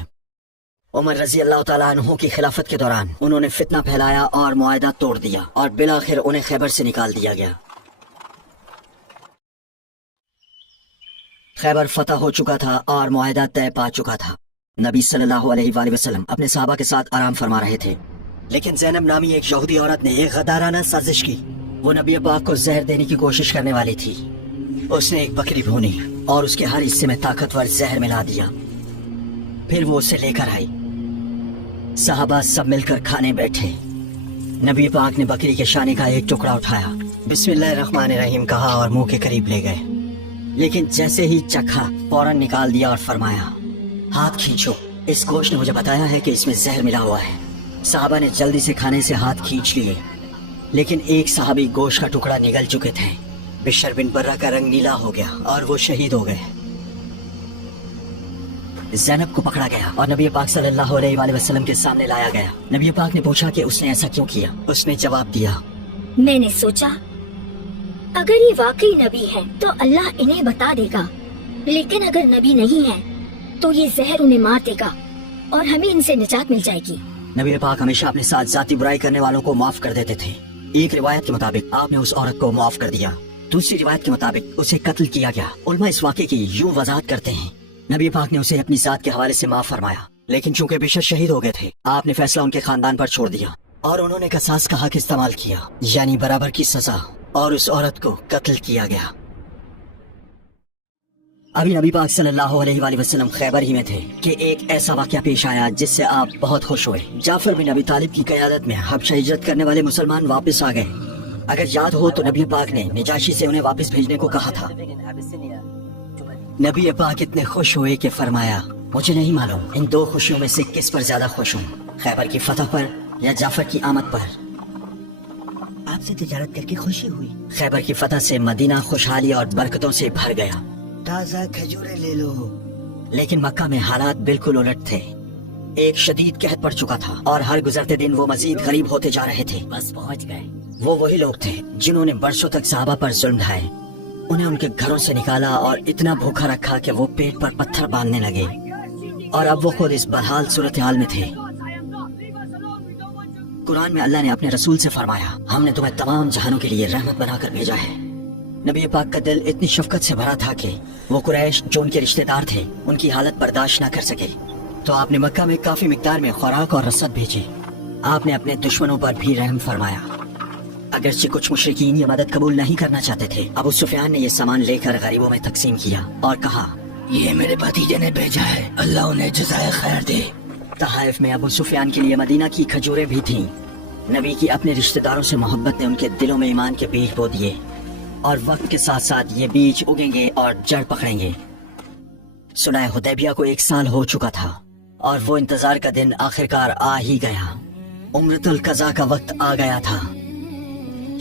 उमर रजी अल्लाह तआला अन्हु की खिलाफत के दौरान उन्होंने फितना फैलाया और मुआहदा तोड़ दिया और बिलाखिर उन्हें खैबर से निकाल दिया गया। खैबर फतह हो चुका था और मुआहदा तय पा चुका था। नबी सल्लल्लाहु अलैहि वसल्लम अपने सहाबा के साथ आराम फरमा रहे थे, लेकिन ज़ैनब नामी एक यहूदी औरत ने एक गदाराना साजिश की। वो नबी पाक को जहर देने की कोशिश करने वाली थी। उसने एक बकरी भूनी और उसके हर हिस्से में ताकतवर जहर मिला दिया। फिर वो उसे लेकर आई। सहाबा सब मिलकर खाने बैठे। नबी पाक ने बकरी के शाने का एक टुकड़ा उठाया, बिस्मिल्लाहिर्रहमानिर्रहीम कहा और मुंह के करीब ले गए। लेकिन जैसे ही चखा फौरन निकाल दिया और फरमाया, हाथ खींचो, इस गोश्त ने मुझे बताया है कि इसमें जहर मिला हुआ है। साहबा ने जल्दी से खाने से हाथ खींच लिए, लेकिन एक साहबी गोश्त का टुकड़ा निगल चुके थे। बिशर बिन बर्रा का रंग नीला हो गया और वो शहीद हो गए। ज़ैनब को पकड़ा गया और नबी पाक सल्लल्लाहु अलैहि वसल्लम के सामने लाया गया। नबी पाक ने पूछा कि उसने ऐसा क्यों किया। उसने जवाब दिया, मैंने सोचा अगर ये वाकई नबी है तो अल्लाह इन्हें बता देगा, लेकिन अगर नबी नहीं है तो ये जहर उन्हें मार देगा और हमें इनसे निजात मिल जाएगी। नबी पाक हमेशा अपने साथ जाती बुराई करने वालों को माफ कर देते थे। एक रिवायत के मुताबिक आपने उस औरत को माफ कर दिया, दूसरी रिवायत के मुताबिक उसे कत्ल किया गया। उलमा इस वाक़े की यूं वजाहत करते हैं, नबी पाक ने उसे अपनी जात के हवाले से माफ फरमाया, लेकिन चूंकि बिशर शहीद हो गए थे, आपने फैसला उनके खानदान पर छोड़ दिया और उन्होंने कसास का हक इस्तेमाल किया, यानी बराबर की सजा, और उस औरत को कत्ल किया गया। अभी नबी पाक सल्लल्लाहु अलैहि वसल्लम खैबर ही में थे कि एक ऐसा वाक़या पेश आया जिससे आप बहुत खुश हुए। जाफर बिन अबी तालिब की क़यादत में हबशा हिजरत करने वाले मुसलमान वापस आ गए। अगर याद हो तो नबी पाक ने निजाशी से उन्हें वापस भेजने को कहा था। नबी पाक इतने खुश हुए कि फरमाया, मुझे नहीं मालूम इन 2 खुशियों में से किस पर ज्यादा खुश हूँ, खैबर की फतह पर या जाफर की आमद पर। आपसे तिजारत करके खुशी हुई। खैबर की फतह से मदीना खुशहाली और बरकतों से भर गया। ताज़ा खजूरें ले लो। लेकिन मक्का में हालात बिल्कुल उलट थे। एक शदीद कहत पड़ चुका था और हर गुजरते दिन वो मजीद गरीब होते जा रहे थे। बस पहुंच गए। वो वही लोग थे जिन्होंने बरसों तक सहाबा पर जुल्म ढाए, उन्हें उनके घरों से निकाला और इतना भूखा रखा कि वो पेट पर पत्थर बांधने लगे, और अब वो खुद इस बदहाल सूरत हाल में थे। कुरान में अल्लाह ने अपने रसूल से फरमाया, हमने तुम्हें तमाम जहानों के लिए रहमत बनाकर भेजा है। नबी पाक का दिल इतनी शफकत से भरा था कि वो कुरैश जो उनके रिश्तेदार थे उनकी हालत बर्दाश्त न कर सके, तो आपने मक्का में काफी मिकदार में खुराक और रसद भेजी। आपने अपने दुश्मनों पर भी रहम फरमाया। अगरचे कुछ मुशरिकीन ये मदद कबूल नहीं करना चाहते थे, अबू सुफियान ने ये सामान लेकर गरीबों में तकसीम किया और कहा, ये मेरे भतीजे ने भेजा है, अल्लाह उन्हें जज़ाए खैर दे। तहाइफ में अबू सुफियान के लिए मदीना की खजूरें भी थीं। नबी की अपने रिश्तेदारों से मोहब्बत ने उनके दिलों में ईमान के बीज बो दिए, और वक्त के साथ साथ ये बीज उगेंगे और जड़ पकड़ेंगे। सुलह हुदैबिया को 1 साल हो चुका था और वो इंतजार का दिन आखिरकार आ ही गया। उम्रतुल कज़ा का वक्त आ गया था।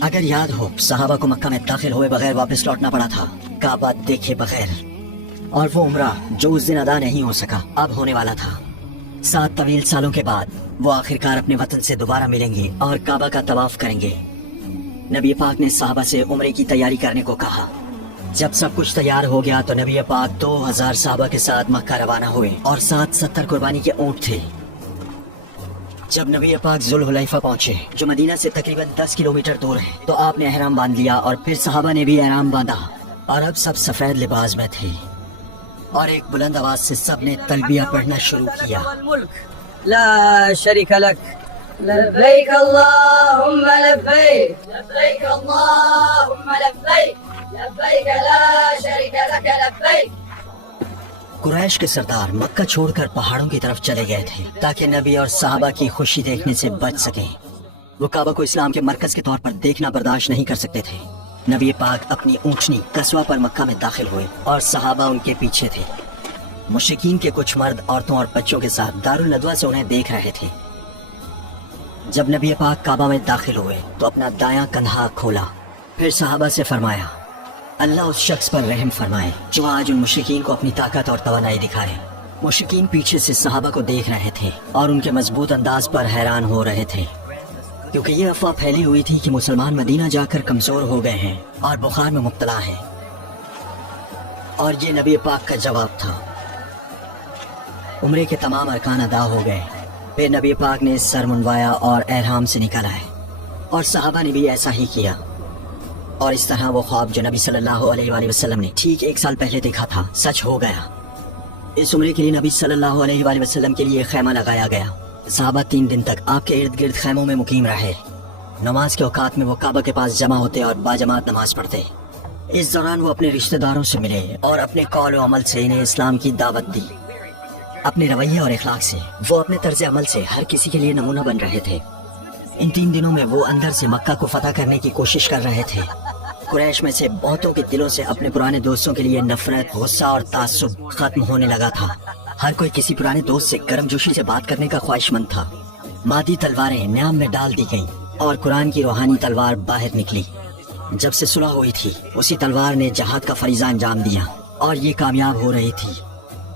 अगर याद हो, सहाबा को मक्का में दाखिल हुए बगैर वापस लौटना पड़ा था, काबा देखे बगैर, और वो उम्रा जो उस दिन अदा नहीं हो सका अब होने वाला था। 7 तवील सालों के बाद वो आखिरकार अपने वतन से दोबारा मिलेंगे और काबा का तवाफ करेंगे। नबी पाक ने सहाबा से उम्रे की तैयारी करने को कहा। जब सब कुछ तैयार हो गया तो नबी पाक 2000 सहाबा के साथ मक्का रवाना हुए और साथ 70 कुर्बानी के ऊंट थे। जब नबी पाक जुल्हुलैफा पहुंचे, जो मदीना से तकरीबन 10 किलोमीटर दूर है, तो आपने एहराम बांध लिया और फिर सहाबा ने भी एहराम बांधा, और अब सब सफेद लिबास में थे और एक बुलंद आवाज से सब ने तलबिया पढ़ना शुरू किया। ला शरीक लक लब्बैक अल्लाहुम्मा लब्बैक लब्बैक अल्लाहुम्मा लब्बैक लब्बैक ला शरीक लक लब्बैक। कुरैश के सरदार मक्का छोड़कर पहाड़ों की तरफ चले गए थे ताकि नबी और सहाबा की खुशी देखने से बच सकें। वो काबा को इस्लाम के मरकज के तौर पर देखना बर्दाश्त नहीं कर सकते थे। नबी पाक अपनी ऊंटनी कस्वा पर मक्का में दाखिल हुए और सहाबा उनके पीछे थे। मुशरिकीन के कुछ मर्द औरतों और बच्चों के साथ दारुल नदवा से उन्हें देख रहे थे। जब नबी पाक काबा में दाखिल हुए तो अपना दायां कंधा खोला, फिर सहाबा से फरमाया, अल्लाह उस शख्स पर रहम फरमाए जो आज उन मुशरिकीन को अपनी ताकत और तवानाई दिखाए। मुशरिकीन पीछे से सहाबा को देख रहे थे और उनके मजबूत अंदाज पर हैरान हो रहे थे, क्योंकि ये अफवाह फैली हुई थी कि मुसलमान मदीना जाकर कमजोर हो गए हैं और बुखार में मुब्तला हैं। और ये नबी पाक का जवाब था। उम्रे के तमाम अरकान अदा हो गए, फिर नबी पाक ने सर मुंडवाया और एहराम से निकल आए और सहाबा ने भी ऐसा ही किया। और इस तरह वो ख्वाब जो नबी सल्लल्लाहु अलैहि वसल्लम ने ठीक 1 साल पहले देखा था सच हो गया। इस उम्रे के लिए नबी सल्लल्लाहु अलैहि वसल्लम के लिए खैमा लगाया गया। सहाबा 3 दिन तक आपके इर्द गिर्द खैमों में मुकीम रहे। नमाज के औकात में वो काबा के पास जमा होते और बाजमात नमाज पढ़ते। इस दौरान वो अपने रिश्तेदारों से मिले और अपने कौल और अमल से इन्हें इस्लाम की दावत दी। अपने रवैये और इखलाक से वो अपने तर्ज अमल से हर किसी के लिए नमूना बन रहे थे। इन 3 दिनों में वो अंदर से मक्का को फतह करने की कोशिश कर रहे थे। कुरैश में से बहुतों के दिलों से अपने पुराने दोस्तों के लिए नफरत, गुस्सा और तासुब खत्म होने लगा था। हर कोई किसी पुराने दोस्त से गर्मजोशी से बात करने का ख्वाहिशमंद था। मादी तलवारें न्याम में डाल दी गईं और कुरान की रूहानी तलवार बाहर निकली। जब से सुलह हुई थी उसी तलवार ने जहाद का फरीजा अंजाम दिया और ये कामयाब हो रही थी।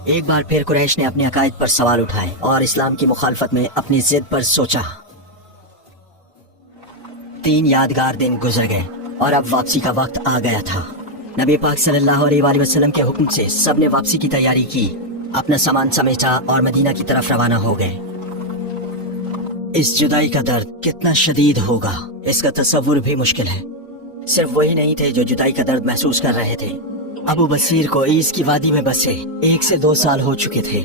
एक बार फिर कुरैश ने अपने अकायद पर सवाल उठाए और इस्लाम की मुखालफत में अपनी जिद पर सोचा। 3 यादगार दिन गुजर गए और अब वापसी का वक्त आ गया था। नबी पाक सल्लल्लाहु अलैहि वसल्लम के हुक्म से सबने वापसी की तैयारी की, अपना सामान समेटा और मदीना की तरफ रवाना हो गए। इस जुदाई का दर्द कितना शदीद होगा इसका तस्वुर भी मुश्किल है। सिर्फ वही नहीं थे जो जुदाई का दर्द महसूस कर रहे थे। अबू बसीर को ईस की वादी में बसे 1 से 2 साल हो चुके थे।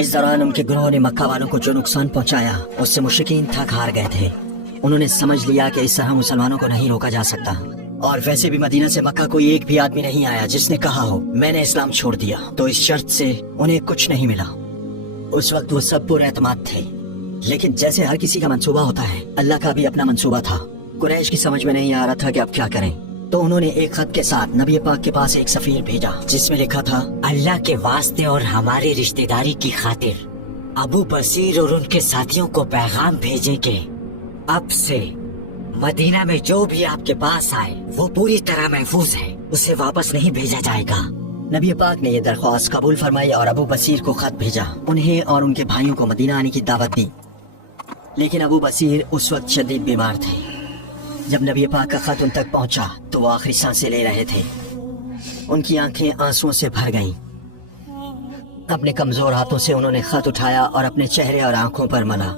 इस दौरान उनके ग्रोह ने मक्का वालों को जो नुकसान पहुंचाया उससे मुशरिकीन थक हार गए थे। उन्होंने समझ लिया कि इस तरह मुसलमानों को नहीं रोका जा सकता। और वैसे भी मदीना से मक्का कोई एक भी आदमी नहीं आया जिसने कहा हो मैंने इस्लाम छोड़ दिया, तो इस शर्त से उन्हें कुछ नहीं मिला। उस वक्त वो सब पुरएतमाद थे, लेकिन जैसे हर किसी का मंसूबा होता है, अल्लाह का भी अपना मंसूबा था। कुरैश की समझ में नहीं आ रहा था कि अब क्या करें, तो उन्होंने एक खत के साथ नबी पाक के पास एक सफीर भेजा जिसमें लिखा था, अल्लाह के वास्ते और हमारी रिश्तेदारी की खातिर अबू बसीर और उनके साथियों को पैगाम भेजे कि अब से मदीना में जो भी आपके पास आए वो पूरी तरह महफूज है, उसे वापस नहीं भेजा जाएगा। नबी पाक ने यह दरख्वास्त कबूल फरमाई और अबू बसीर को खत भेजा। उन्हें और उनके भाइयों को मदीना आने की दावत दी, लेकिन अबू बसीर उस वक्त शदीद बीमार थे। जब नबी पाक का खत उन तक पहुंचा तो वो आखिरी सांसें ले रहे थे। उनकी आंखें आंसुओं से भर गईं। अपने कमजोर हाथों से उन्होंने खत उठाया और अपने चेहरे और आंखों पर मला।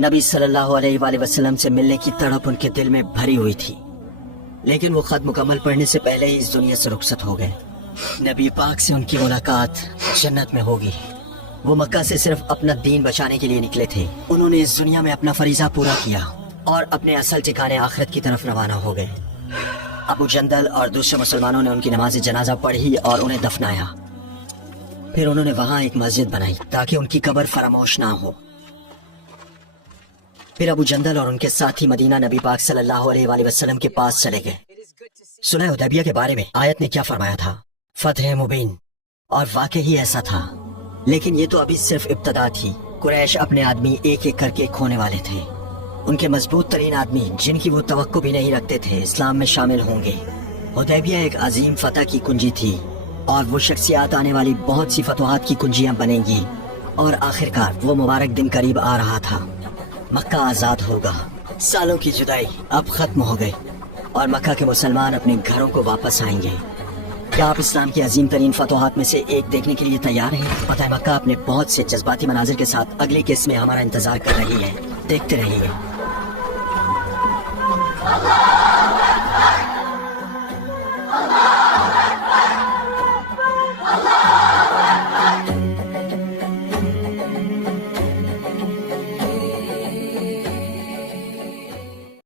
नबी सल्लल्लाहु अलैहि वसल्लम से मिलने की तड़प उनके दिल में भरी हुई थी, लेकिन वो खत मुकम्मल पढ़ने से पहले ही इस दुनिया से रुखसत हो गए। नबी पाक से उनकी मुलाकात जन्नत में होगी। वो मक्का से सिर्फ अपना दीन बचाने के लिए निकले थे। उन्होंने इस दुनिया में अपना फरीजा पूरा किया और अपने असल ठिकाने आखिरत की तरफ रवाना हो गए। अबू जंदल और दूसरे मुसलमानों ने उनकी नमाज जनाजा पढ़ी और उन्हें दफनाया। फिर उन्होंने वहाँ एक मस्जिद बनाई ताकि उनकी कब्र फरामोश ना हो। फिर अबू जंदल और उनके साथी मदीना नबी पाक सल्लल्लाहु अलैहि वसल्लम के पास चले गए। सुलह हुदैबिया के बारे में आयत ने क्या फरमाया था, फतह मुबीन, और वाकई ही ऐसा था। लेकिन ये तो अभी सिर्फ इब्तदा थी। कुरैश अपने आदमी एक एक करके खोने वाले थे। उनके मजबूत तरीन आदमी जिनकी वो तवक्को भी नहीं रखते थे इस्लाम में शामिल होंगे। हुदैबिया एक अजीम फतह की कुंजी थी और वो शख्सियात आने वाली बहुत सी फतवाहत की कुंजियां बनेंगी। और आखिरकार वो मुबारक दिन करीब आ रहा था। मक्का आजाद होगा। सालों की जुदाई अब खत्म हो गई और मक्का के मुसलमान अपने घरों को वापस आएंगे। क्या आप इस्लाम की अजीम तरीन फतवाहत में से एक देखने के लिए तैयार हैं? फतह मक्का अपने बहुत से जज्बाती मनाजिर के साथ अगली किस्त में हमारा इंतजार कर रही है। देखते रहिए।